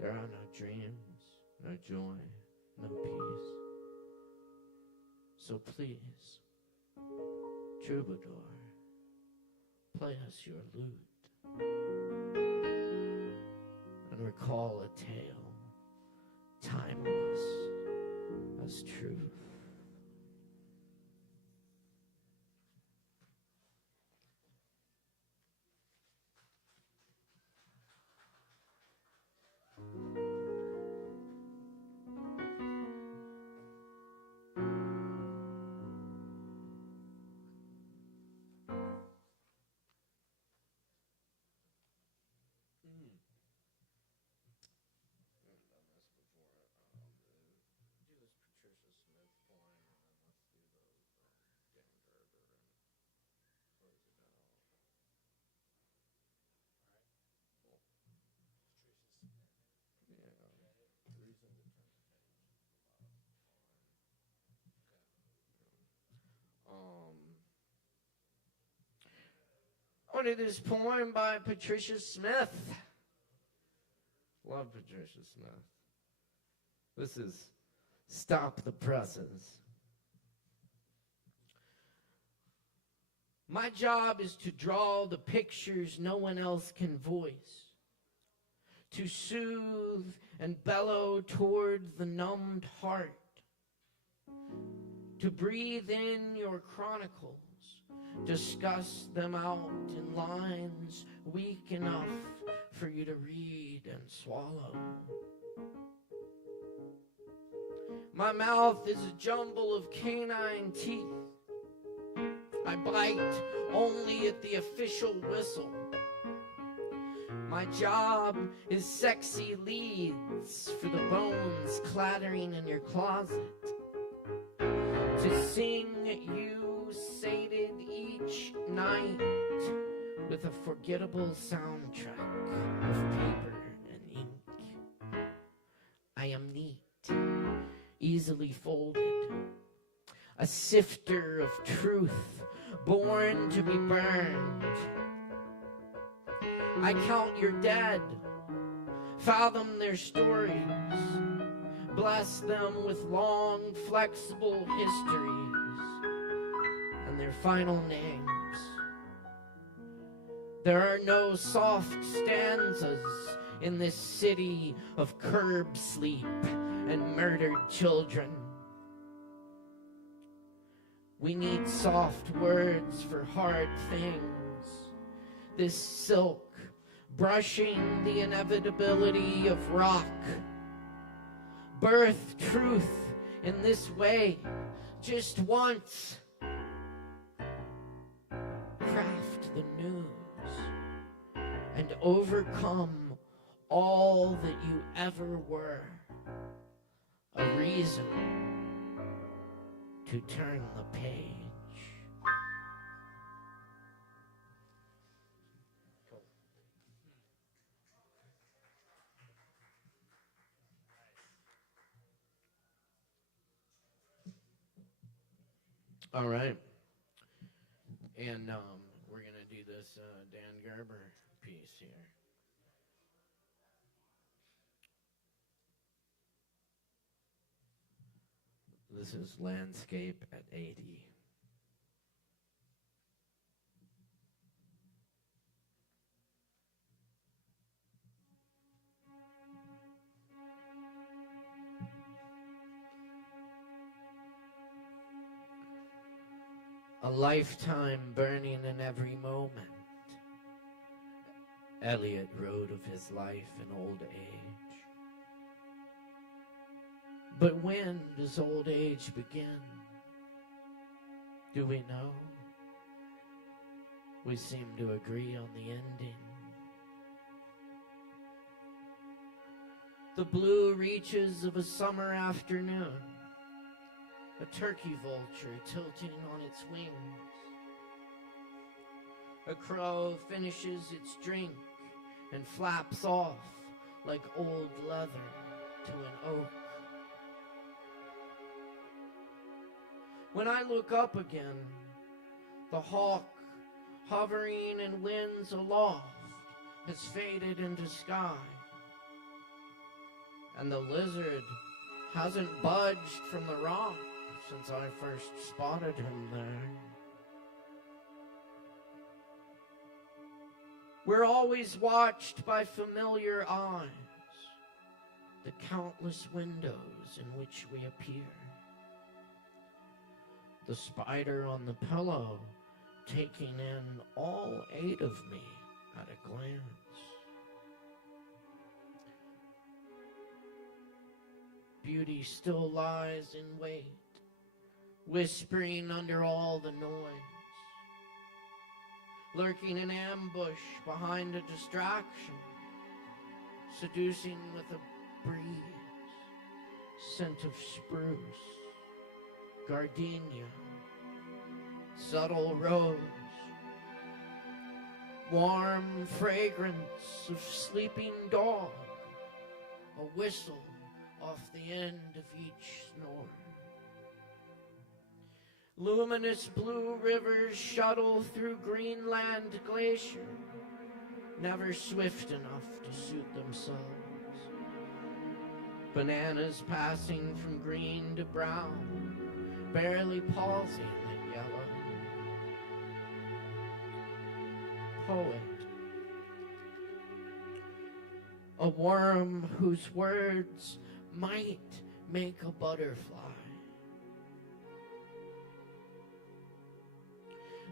there are no dreams, no joy, no peace. So please, troubadour, play us your lute and recall a tale timeless as truth. want to do this poem by Patricia Smith. Love Patricia Smith. This is Stop the Presses. My job is to draw the pictures no one else can voice, to soothe and bellow toward the numbed heart, to breathe in your chronicles, discuss them out in lines weak enough for you to read and swallow. My mouth is a jumble of canine teeth. I bite only at the official whistle. My job is sexy leads for the bones clattering in your closet. To sing you sated each night with a forgettable soundtrack of paper and ink. I am neat, easily folded, a sifter of truth, born to be burned. I count your dead, fathom their stories, bless them with long, flexible histories and their final names. There are no soft stanzas in this city of curb sleep and murdered children. We need soft words for hard things. This silk brushing the inevitability of rock. Birth truth in this way just once. Craft the news and overcome all that you ever were. A reason to turn the page. All right. And we're going to do this Dan Gerber piece here. This is Landscape at 80. A lifetime burning in every moment. Eliot wrote of his life in old age. But when does old age begin? Do we know? We seem to agree on the ending. The blue reaches of a summer afternoon. A turkey vulture tilting on its wings. A crow finishes its drink and flaps off like old leather to an oak. When I look up again, the hawk hovering in winds aloft has faded into sky, and the lizard hasn't budged from the rock since I first spotted him there. We're always watched by familiar eyes, the countless windows in which we appear. The spider on the pillow taking in all 8 of me at a glance. Beauty still lies in wait, whispering under all the noise, lurking in ambush behind a distraction, seducing with a breeze, scent of spruce, gardenia, subtle rose, warm fragrance of sleeping dog, a whistle off the end of each snore. Luminous blue rivers shuttle through Greenland glacier, never swift enough to suit themselves. Bananas passing from green to brown, barely pausing at yellow. Poet. A worm whose words might make a butterfly.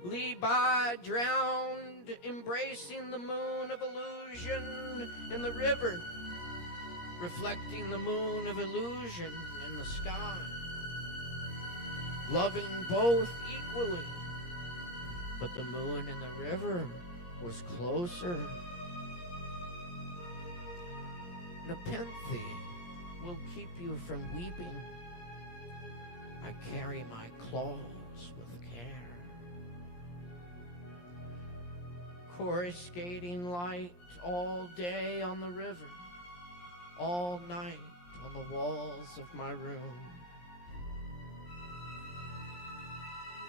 Levi drowned, embracing the moon of illusion in the river, reflecting the moon of illusion in the sky, loving both equally, but the moon in the river was closer. Nepenthe will keep you from weeping. I carry my claws with care. Coruscating light all day on the river, all night on the walls of my room.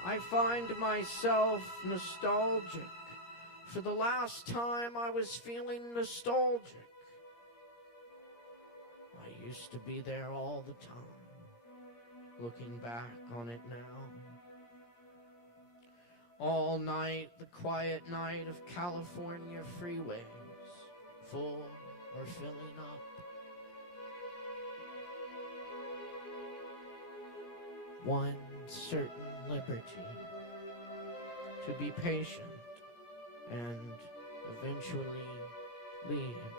I find myself nostalgic. For the last time I was feeling nostalgic. I used to be there all the time, looking back on it now. All night, the quiet night of California freeways, full or filling up. One certain liberty, to be patient and eventually leave.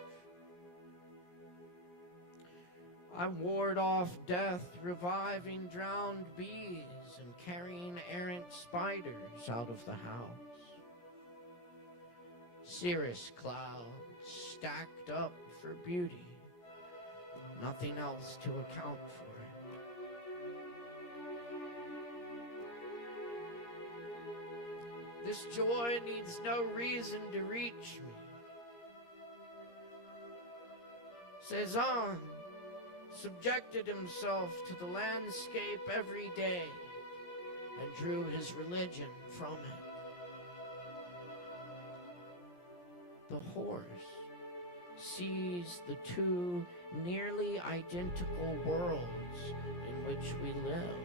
I ward off death, reviving drowned bees and carrying errant spiders out of the house. Cirrus clouds stacked up for beauty, nothing else to account for it. This joy needs no reason to reach me. Cezanne subjected himself to the landscape every day and drew his religion from it. The horse sees the two nearly identical worlds in which we live.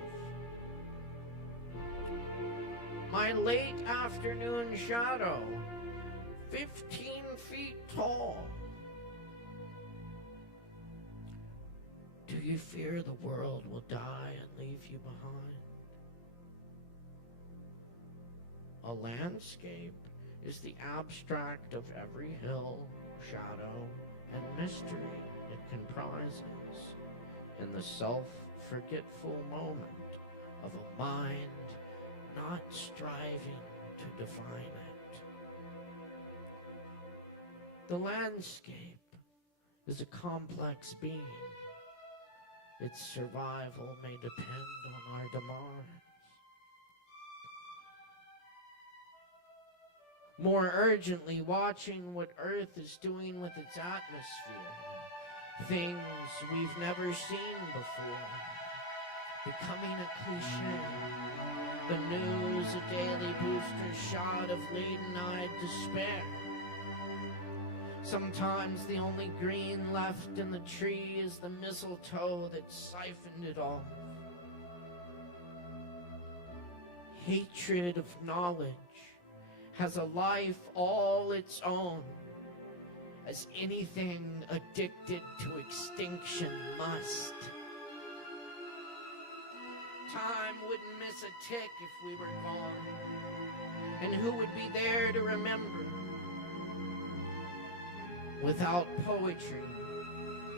My late afternoon shadow, 15 feet tall. Do you fear the world will die and leave you behind? A landscape is the abstract of every hill, shadow, and mystery it comprises in the self-forgetful moment of a mind not striving to define it. The landscape is a complex being. Its survival may depend on our demise. More urgently, watching what Earth is doing with its atmosphere. Things we've never seen before. Becoming a cliche. The news a daily booster shot of laden-eyed despair. Sometimes the only green left in the tree is the mistletoe that siphoned it off. Hatred of knowledge has a life all its own, as anything addicted to extinction must. Time wouldn't miss a tick if we were gone, and who would be there to remember? Without poetry,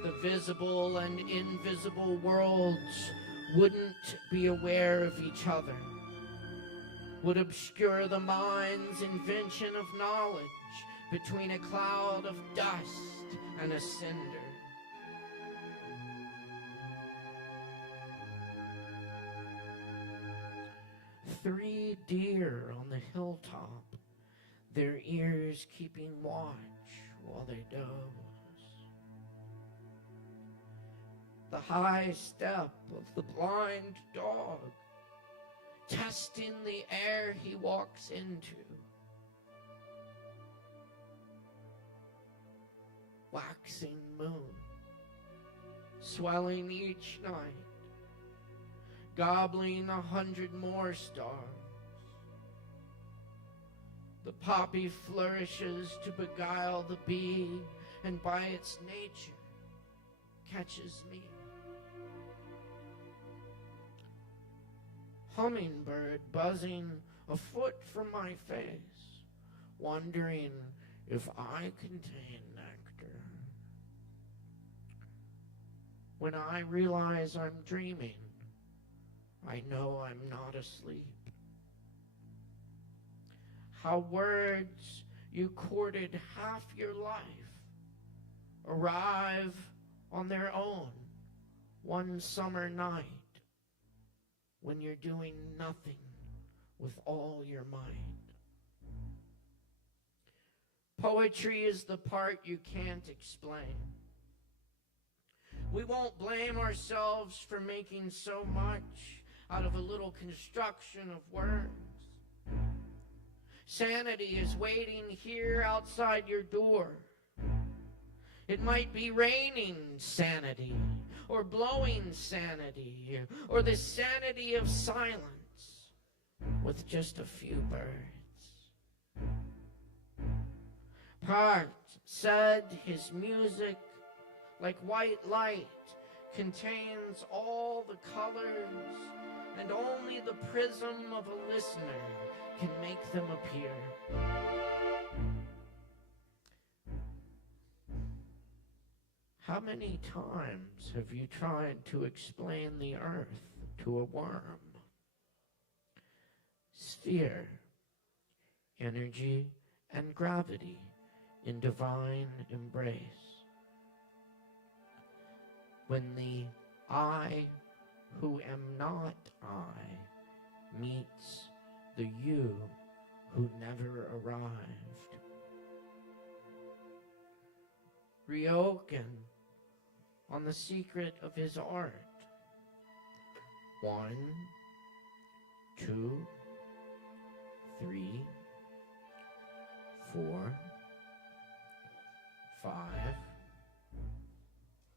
the visible and invisible worlds wouldn't be aware of each other, would obscure the mind's invention of knowledge between a cloud of dust and a cinder. Three deer on the hilltop, their ears keeping watch while they doze. The high step of the blind dog testing the air he walks into. Waxing moon, swelling each night, gobbling 100 more stars. The poppy flourishes to beguile the bee, and by its nature catches me. Hummingbird buzzing a foot from my face, wondering if I contain nectar. When I realize I'm dreaming, I know I'm not asleep. How words you courted half your life arrive on their own one summer night when you're doing nothing with all your mind. Poetry is the part you can't explain. We won't blame ourselves for making so much out of a little construction of words. Sanity is waiting here outside your door. It might be raining sanity, or blowing sanity, or the sanity of silence with just a few birds. Part said his music, like white light, contains all the colors, and only the prism of a listener can make them appear. How many times have you tried to explain the earth to a worm? Sphere, energy, and gravity in divine embrace. When the I who am not I meets the you who never arrived. Ryokan on the secret of his art. 1, 2, 3, 4, 5,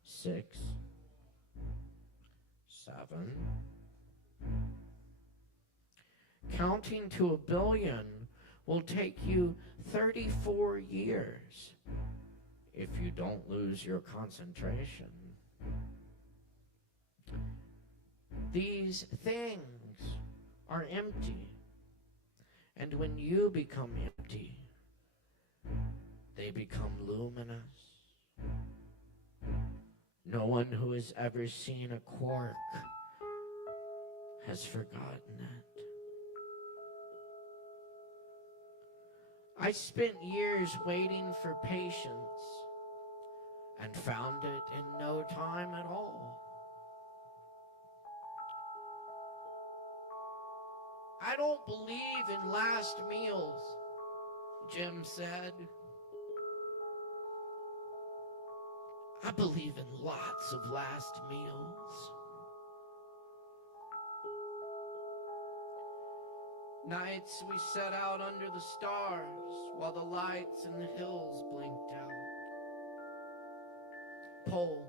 6, 7. Counting to 1 billion will take you 34 years if you don't lose your concentration. These things are empty, and when you become empty, they become luminous. No one who has ever seen a quark has forgotten it. I spent years waiting for patience and found it in no time at all. I don't believe in last meals, Jim said. I believe in lots of last meals. Nights we sat out under the stars while the lights in the hills blinked out. Pole,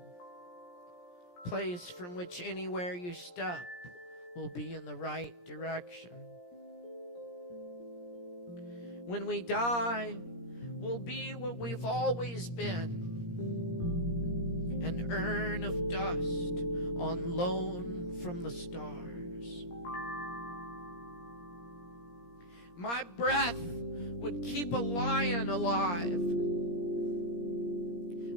place from which anywhere you step will be in the right direction. When we die, we'll be what we've always been, an urn of dust on loan from the stars. My breath would keep a lion alive.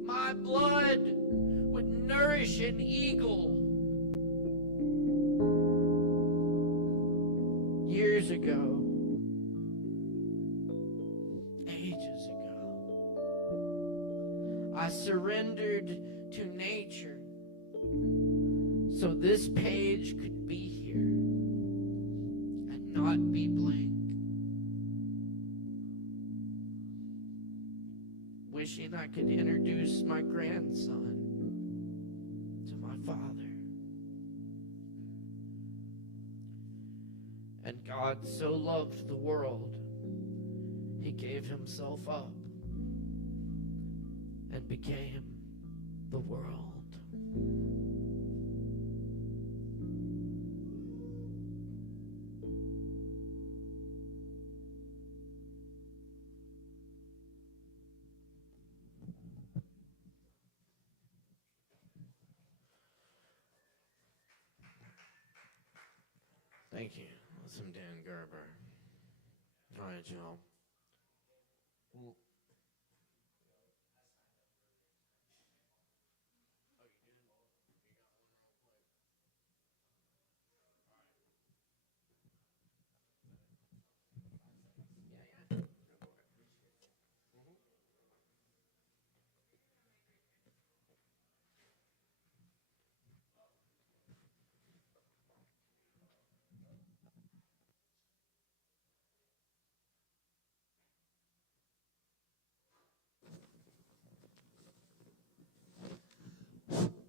My blood would nourish an eagle. Years ago, ages ago, I surrendered to nature so this page could be here and not be blank. Wishing I could introduce my grandson to my father. God so loved the world, he gave himself up and became the world. Thank you. That's some Dan Gerber. All right, y'all.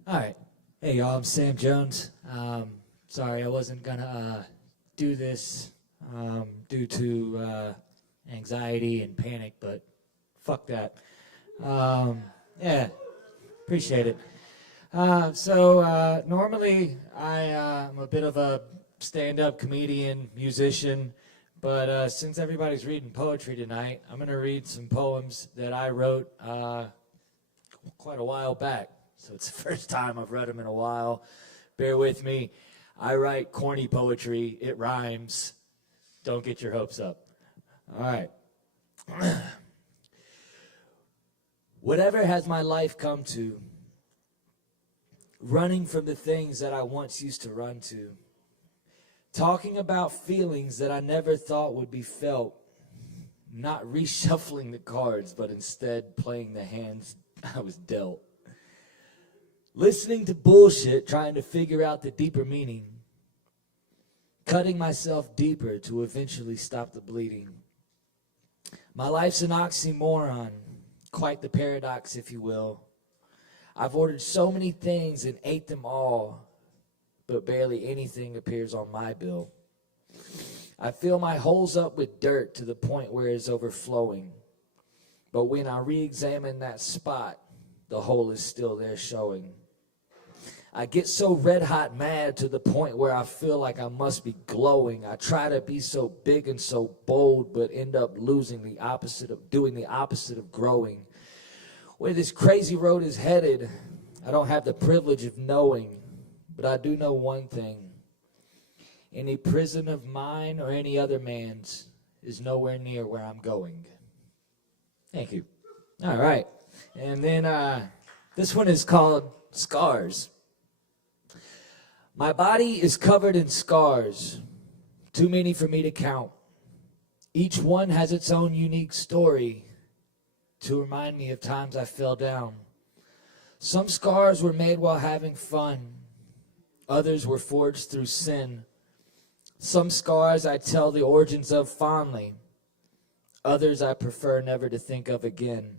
All right. Hey, y'all, I'm Sam Jones. Sorry, I wasn't going to do this due to anxiety and panic, but fuck that. Yeah, appreciate it. Normally I'm a bit of a stand-up comedian, musician, but since everybody's reading poetry tonight, I'm going to read some poems that I wrote quite a while back. So it's the first time I've read them in a while. Bear with me. I write corny poetry. It rhymes. Don't get your hopes up. All right. Whatever has my life come to, running from the things that I once used to run to, talking about feelings that I never thought would be felt, not reshuffling the cards, but instead playing the hands I was dealt. Listening to bullshit, trying to figure out the deeper meaning. Cutting myself deeper to eventually stop the bleeding. My life's an oxymoron, quite the paradox, if you will. I've ordered so many things and ate them all, but barely anything appears on my bill. I fill my holes up with dirt to the point where it's overflowing. But when I re-examine that spot, the hole is still there showing. I get so red hot mad to the point where I feel like I must be glowing. I try to be so big and so bold, but end up doing the opposite of growing. Where this crazy road is headed, I don't have the privilege of knowing, but I do know one thing. Any prison of mine or any other man's is nowhere near where I'm going. Thank you. All right. And then this one is called Scars. My body is covered in scars, too many for me to count. Each one has its own unique story to remind me of times I fell down. Some scars were made while having fun. Others were forged through sin. Some scars I tell the origins of fondly. Others I prefer never to think of again.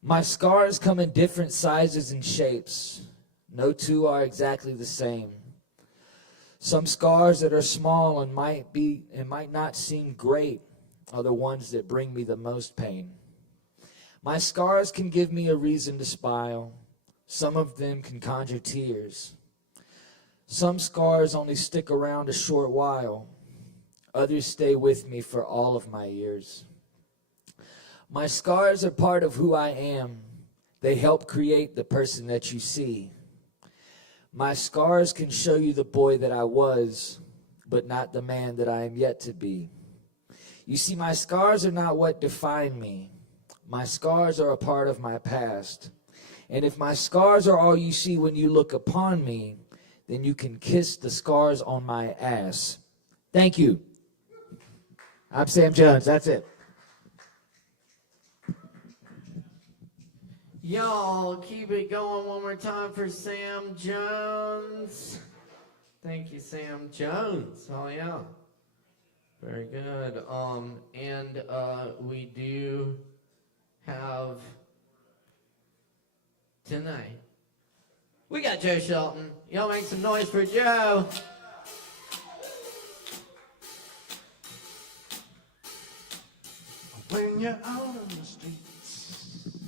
My scars come in different sizes and shapes. No two are exactly the same. Some scars that are small and might not seem great are the ones that bring me the most pain. My scars can give me a reason to smile. Some of them can conjure tears. Some scars only stick around a short while. Others stay with me for all of my years. My scars are part of who I am. They help create the person that you see. My scars can show you the boy that I was, but not the man that I am yet to be. You see, my scars are not what define me. My scars are a part of my past. And if my scars are all you see when you look upon me, then you can kiss the scars on my ass. Thank you. I'm Sam Jones. That's it. Y'all, keep it going one more time for Sam Jones. Thank you, Sam Jones. Oh, yeah. Very good. And we do have tonight, we got Joe Shelton. Y'all make some noise for Joe. when you're out on the streets.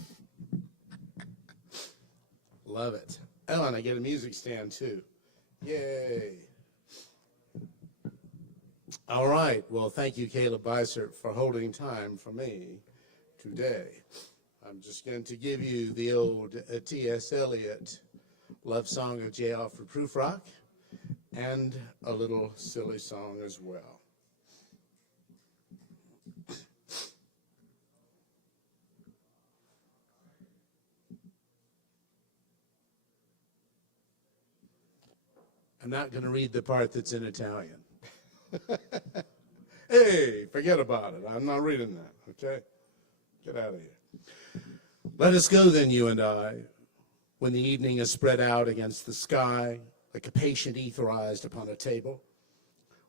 Love it. Oh, and I get a music stand too. Yay. All right. Well, thank you, Caleb Beissert, for holding time for me today. I'm just going to give you the old T.S. Eliot love song of J. Alfred Prufrock and a little silly song as well. I'm not going to read the part that's in Italian. Hey, forget about it. I'm not reading that, okay? Get out of here. Let us go then, you and I, when the evening is spread out against the sky, like a patient etherized upon a table.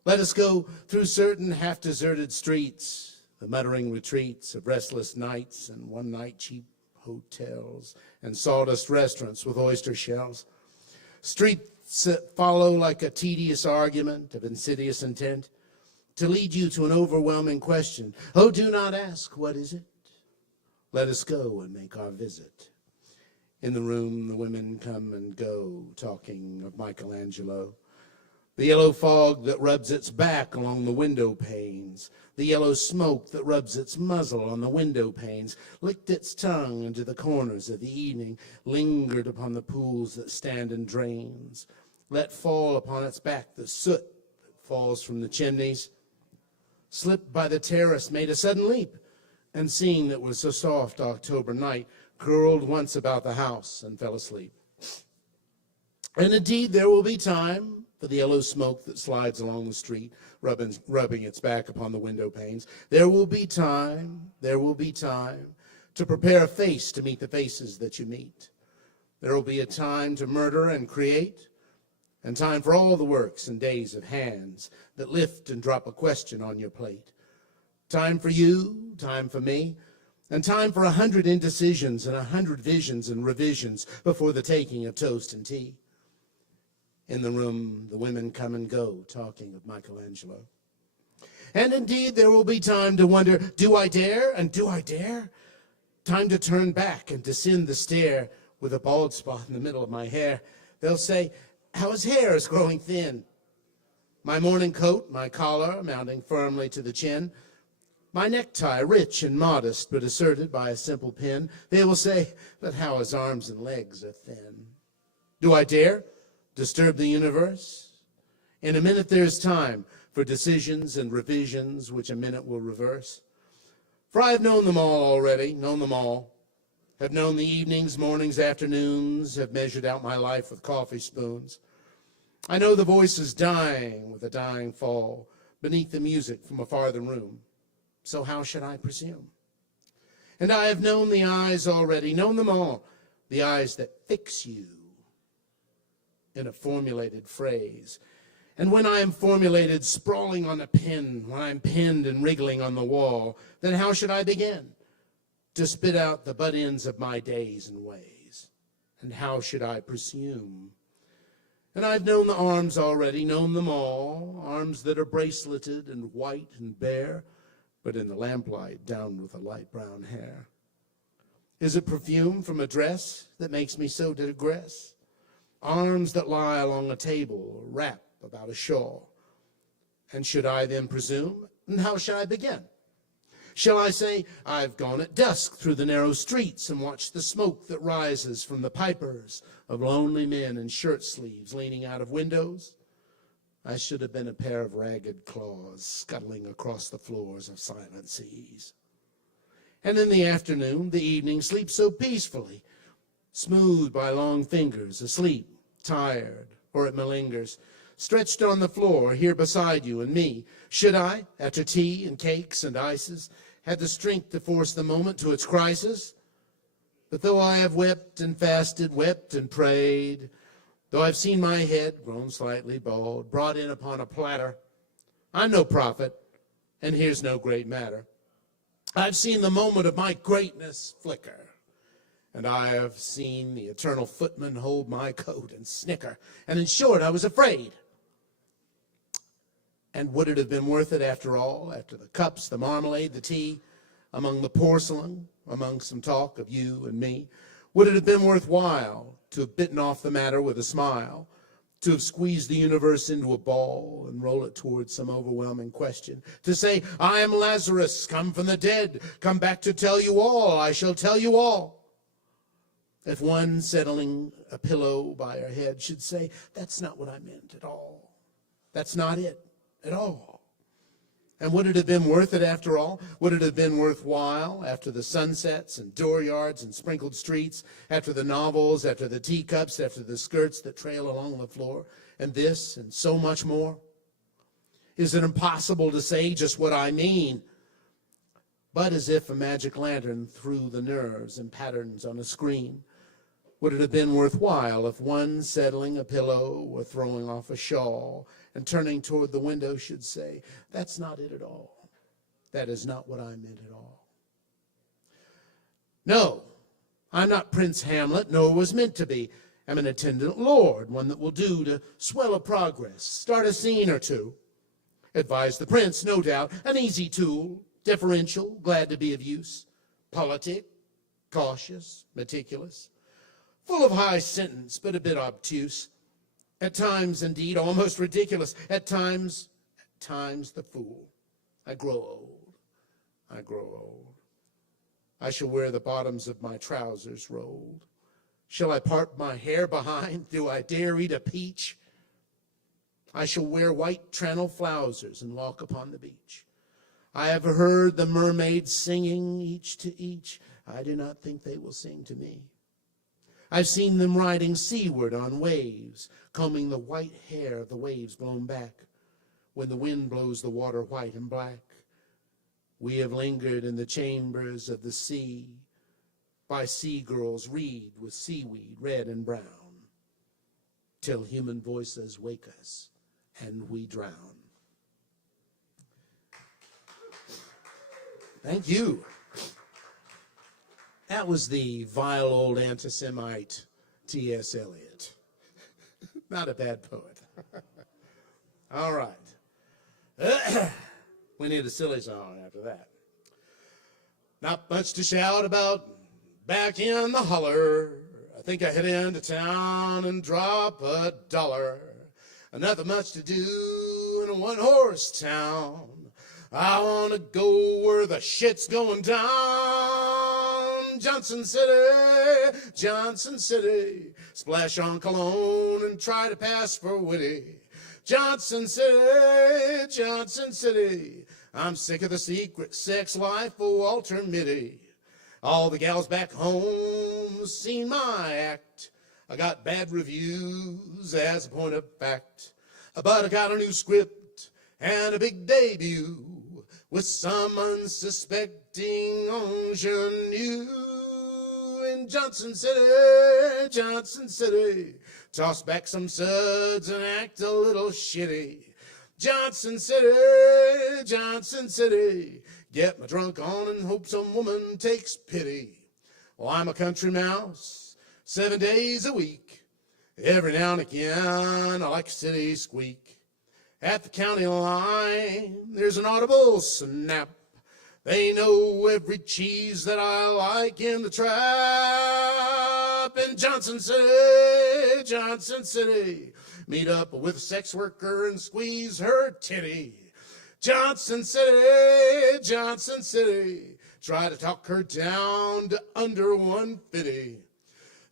Let us go through certain half-deserted streets, the muttering retreats of restless nights and one-night cheap hotels and sawdust restaurants with oyster shells. Streets that follow like a tedious argument of insidious intent to lead you to an overwhelming question. Oh, do not ask, what is it? Let us go and make our visit. In the room, the women come and go, talking of Michelangelo. The yellow fog that rubs its back along the window panes, the yellow smoke that rubs its muzzle on the window panes, licked its tongue into the corners of the evening, lingered upon the pools that stand in drains, let fall upon its back the soot that falls from the chimneys, slipped by the terrace, made a sudden leap, and seeing that it was a soft October night, curled once about the house and fell asleep. And indeed, there will be time for the yellow smoke that slides along the street, rubbing its back upon the window panes. There will be time to prepare a face to meet the faces that you meet. There will be a time to murder and create, and time for all the works and days of hands that lift and drop a question on your plate. Time for you, time for me, and time for 100 indecisions and 100 visions and revisions before the taking of toast and tea. In the room, the women come and go, talking of Michelangelo. And indeed, there will be time to wonder, do I dare, and do I dare? Time to turn back and descend the stair with a bald spot in the middle of my hair. They'll say, how his hair is growing thin. My morning coat, my collar mounting firmly to the chin, my necktie rich and modest, but asserted by a simple pin. They will say, but how his arms and legs are thin. Do I dare disturb the universe? In a minute there's time for decisions and revisions which a minute will reverse. For I have known them all already, known them all. Have known the evenings, mornings, afternoons, have measured out my life with coffee spoons. I know the voices dying with a dying fall beneath the music from a farther room. So how should I presume? And I have known the eyes already, known them all, the eyes that fix you in a formulated phrase. And when I am formulated, sprawling on a pin, when I'm pinned and wriggling on the wall, then how should I begin to spit out the butt ends of my days and ways? And how should I presume? And I've known the arms already, known them all, arms that are braceleted and white and bare, but in the lamplight down with the light brown hair. Is it perfume from a dress that makes me so digress? Arms that lie along a table, or wrap about a shawl. And should I then presume? And how shall I begin? Shall I say, I've gone at dusk through the narrow streets and watched the smoke that rises from the pipers of lonely men in shirt sleeves leaning out of windows? I should have been a pair of ragged claws scuttling across the floors of silent seas. And in the afternoon, the evening sleeps so peacefully, smoothed by long fingers, asleep, tired, or it malingers, stretched on the floor here beside you and me. Should I, after tea and cakes and ices, have the strength to force the moment to its crisis? But though I have wept and fasted, wept and prayed, though I've seen my head, grown slightly bald, brought in upon a platter, I'm no prophet, and here's no great matter. I've seen the moment of my greatness flicker, and I have seen the eternal footman hold my coat and snicker, and in short, I was afraid. And would it have been worth it after all, after the cups, the marmalade, the tea, among the porcelain, among some talk of you and me? Would it have been worthwhile to have bitten off the matter with a smile, to have squeezed the universe into a ball and roll it towards some overwhelming question, to say, I am Lazarus, come from the dead, come back to tell you all, I shall tell you all? If one settling a pillow by her head should say, that's not what I meant at all. That's not it at all. And would it have been worth it after all? Would it have been worthwhile after the sunsets and dooryards and sprinkled streets, after the novels, after the teacups, after the skirts that trail along the floor, and this and so much more? Is it impossible to say just what I mean? But as if a magic lantern threw the nerves and patterns on a screen, would it have been worthwhile if one settling a pillow or throwing off a shawl and turning toward the window should say, that's not it at all. That is not what I meant at all. No, I'm not Prince Hamlet, nor was meant to be. I'm an attendant lord, one that will do to swell a progress, start a scene or two. Advise the prince, no doubt, an easy tool, deferential, glad to be of use, politic, cautious, meticulous, full of high sentence, but a bit obtuse. At times, indeed, almost ridiculous. At times the fool. I grow old. I grow old. I shall wear the bottoms of my trousers rolled. Shall I part my hair behind? Do I dare eat a peach? I shall wear white trannel flousers and walk upon the beach. I have heard the mermaids singing each to each. I do not think they will sing to me. I've seen them riding seaward on waves, combing the white hair of the waves blown back. When the wind blows the water white and black, we have lingered in the chambers of the sea, by sea girls reed with seaweed red and brown, till human voices wake us and we drown. Thank you. That was the vile old anti-Semite T.S. Eliot. Not a bad poet. All right. We need a silly song after that. Not much to shout about back in the holler. I think I head into town and drop $1. Nothing much to do in a one-horse town. I want to go where the shit's going down. Johnson City, splash on cologne and try to pass for witty. Johnson City, I'm sick of the secret sex life of Walter Mitty. All the gals back home seen my act. I got bad reviews as a point of fact, but I got a new script and a big debut with some unsuspecting ingenue in Johnson City. Toss back some suds and act a little shitty. Johnson City. Get my drunk on and hope some woman takes pity. Well, I'm a country mouse, 7 days a week. Every now and again, I like a city squeak. At the county line, there's an audible snap. They know every cheese that I like in the trap. In Johnson City, meet up with a sex worker and squeeze her titty. Johnson City, try to talk her down to under 150.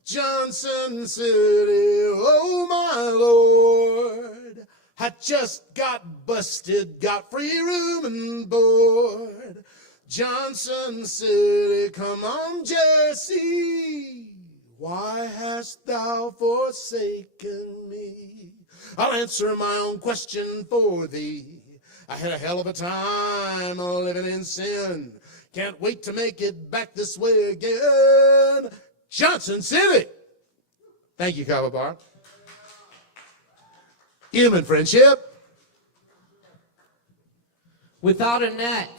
Johnson City, oh my Lord, I just got busted, got free room and board. Johnson City, come on, Jesse, why hast thou forsaken me? I'll answer my own question for thee. I had a hell of a time living in sin. Can't wait to make it back this way again. Johnson City. Thank you, Kava Bar. Human friendship. Without a net,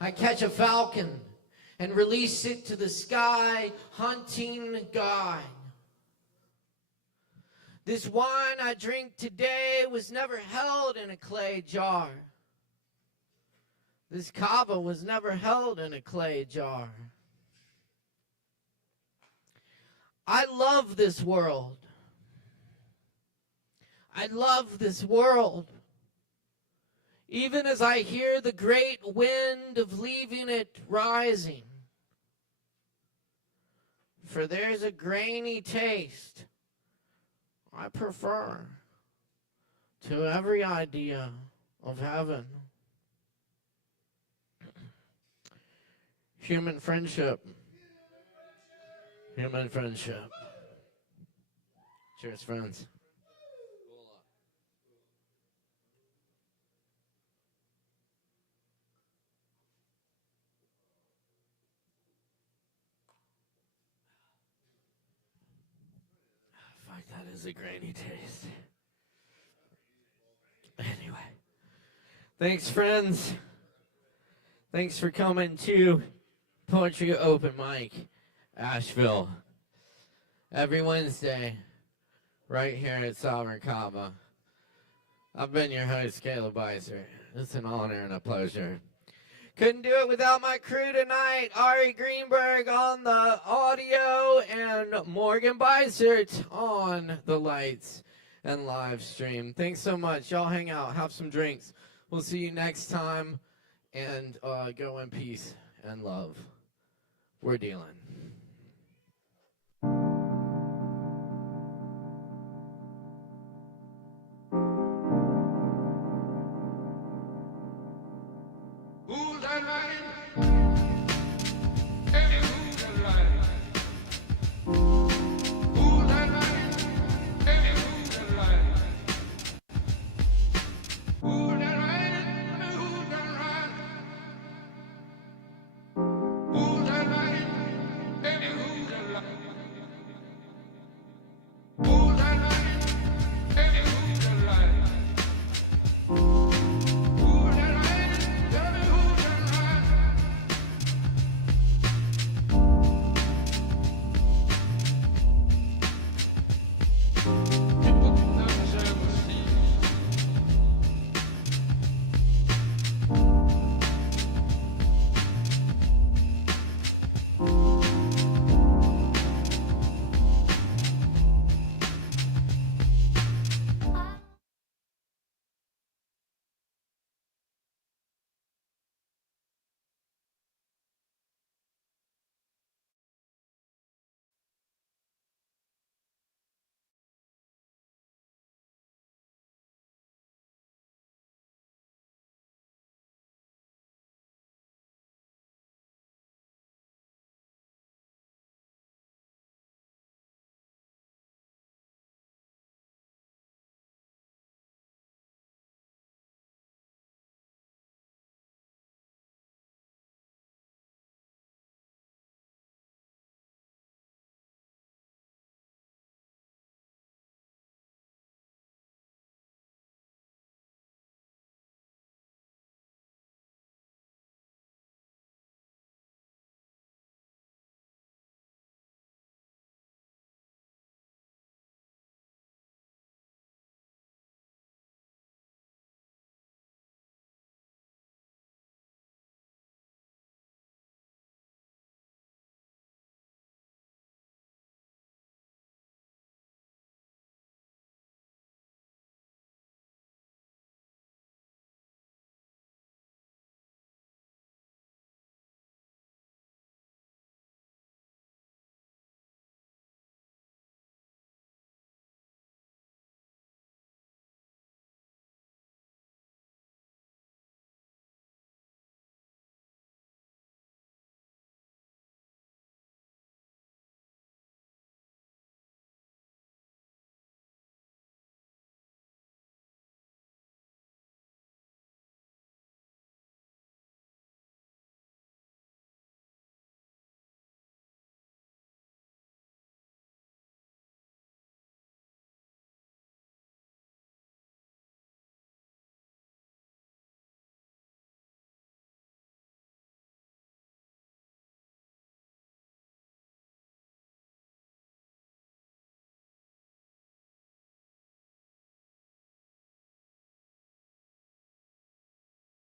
I catch a falcon and release it to the sky, hunting God. This wine I drink today was never held in a clay jar. This kava was never held in a clay jar. I love this world. I love this world. Even as I hear the great wind of leaving it rising. For there's a grainy taste I prefer to every idea of heaven. Human friendship. Human friendship. Cheers, friends. Fuck, that is a grainy taste. Anyway. Thanks, friends. Thanks for coming to Poetry Open Mic, Asheville. Every Wednesday, right here at Sovereign Kava. I've been your host, Caleb Beissert. It's an honor and a pleasure. Couldn't do it without my crew tonight. Ari Greenberg on the audio and Morgan Beissert on the lights and live stream. Thanks so much. Y'all hang out, have some drinks. We'll see you next time, and go in peace and love. We're dealing. Who's that man?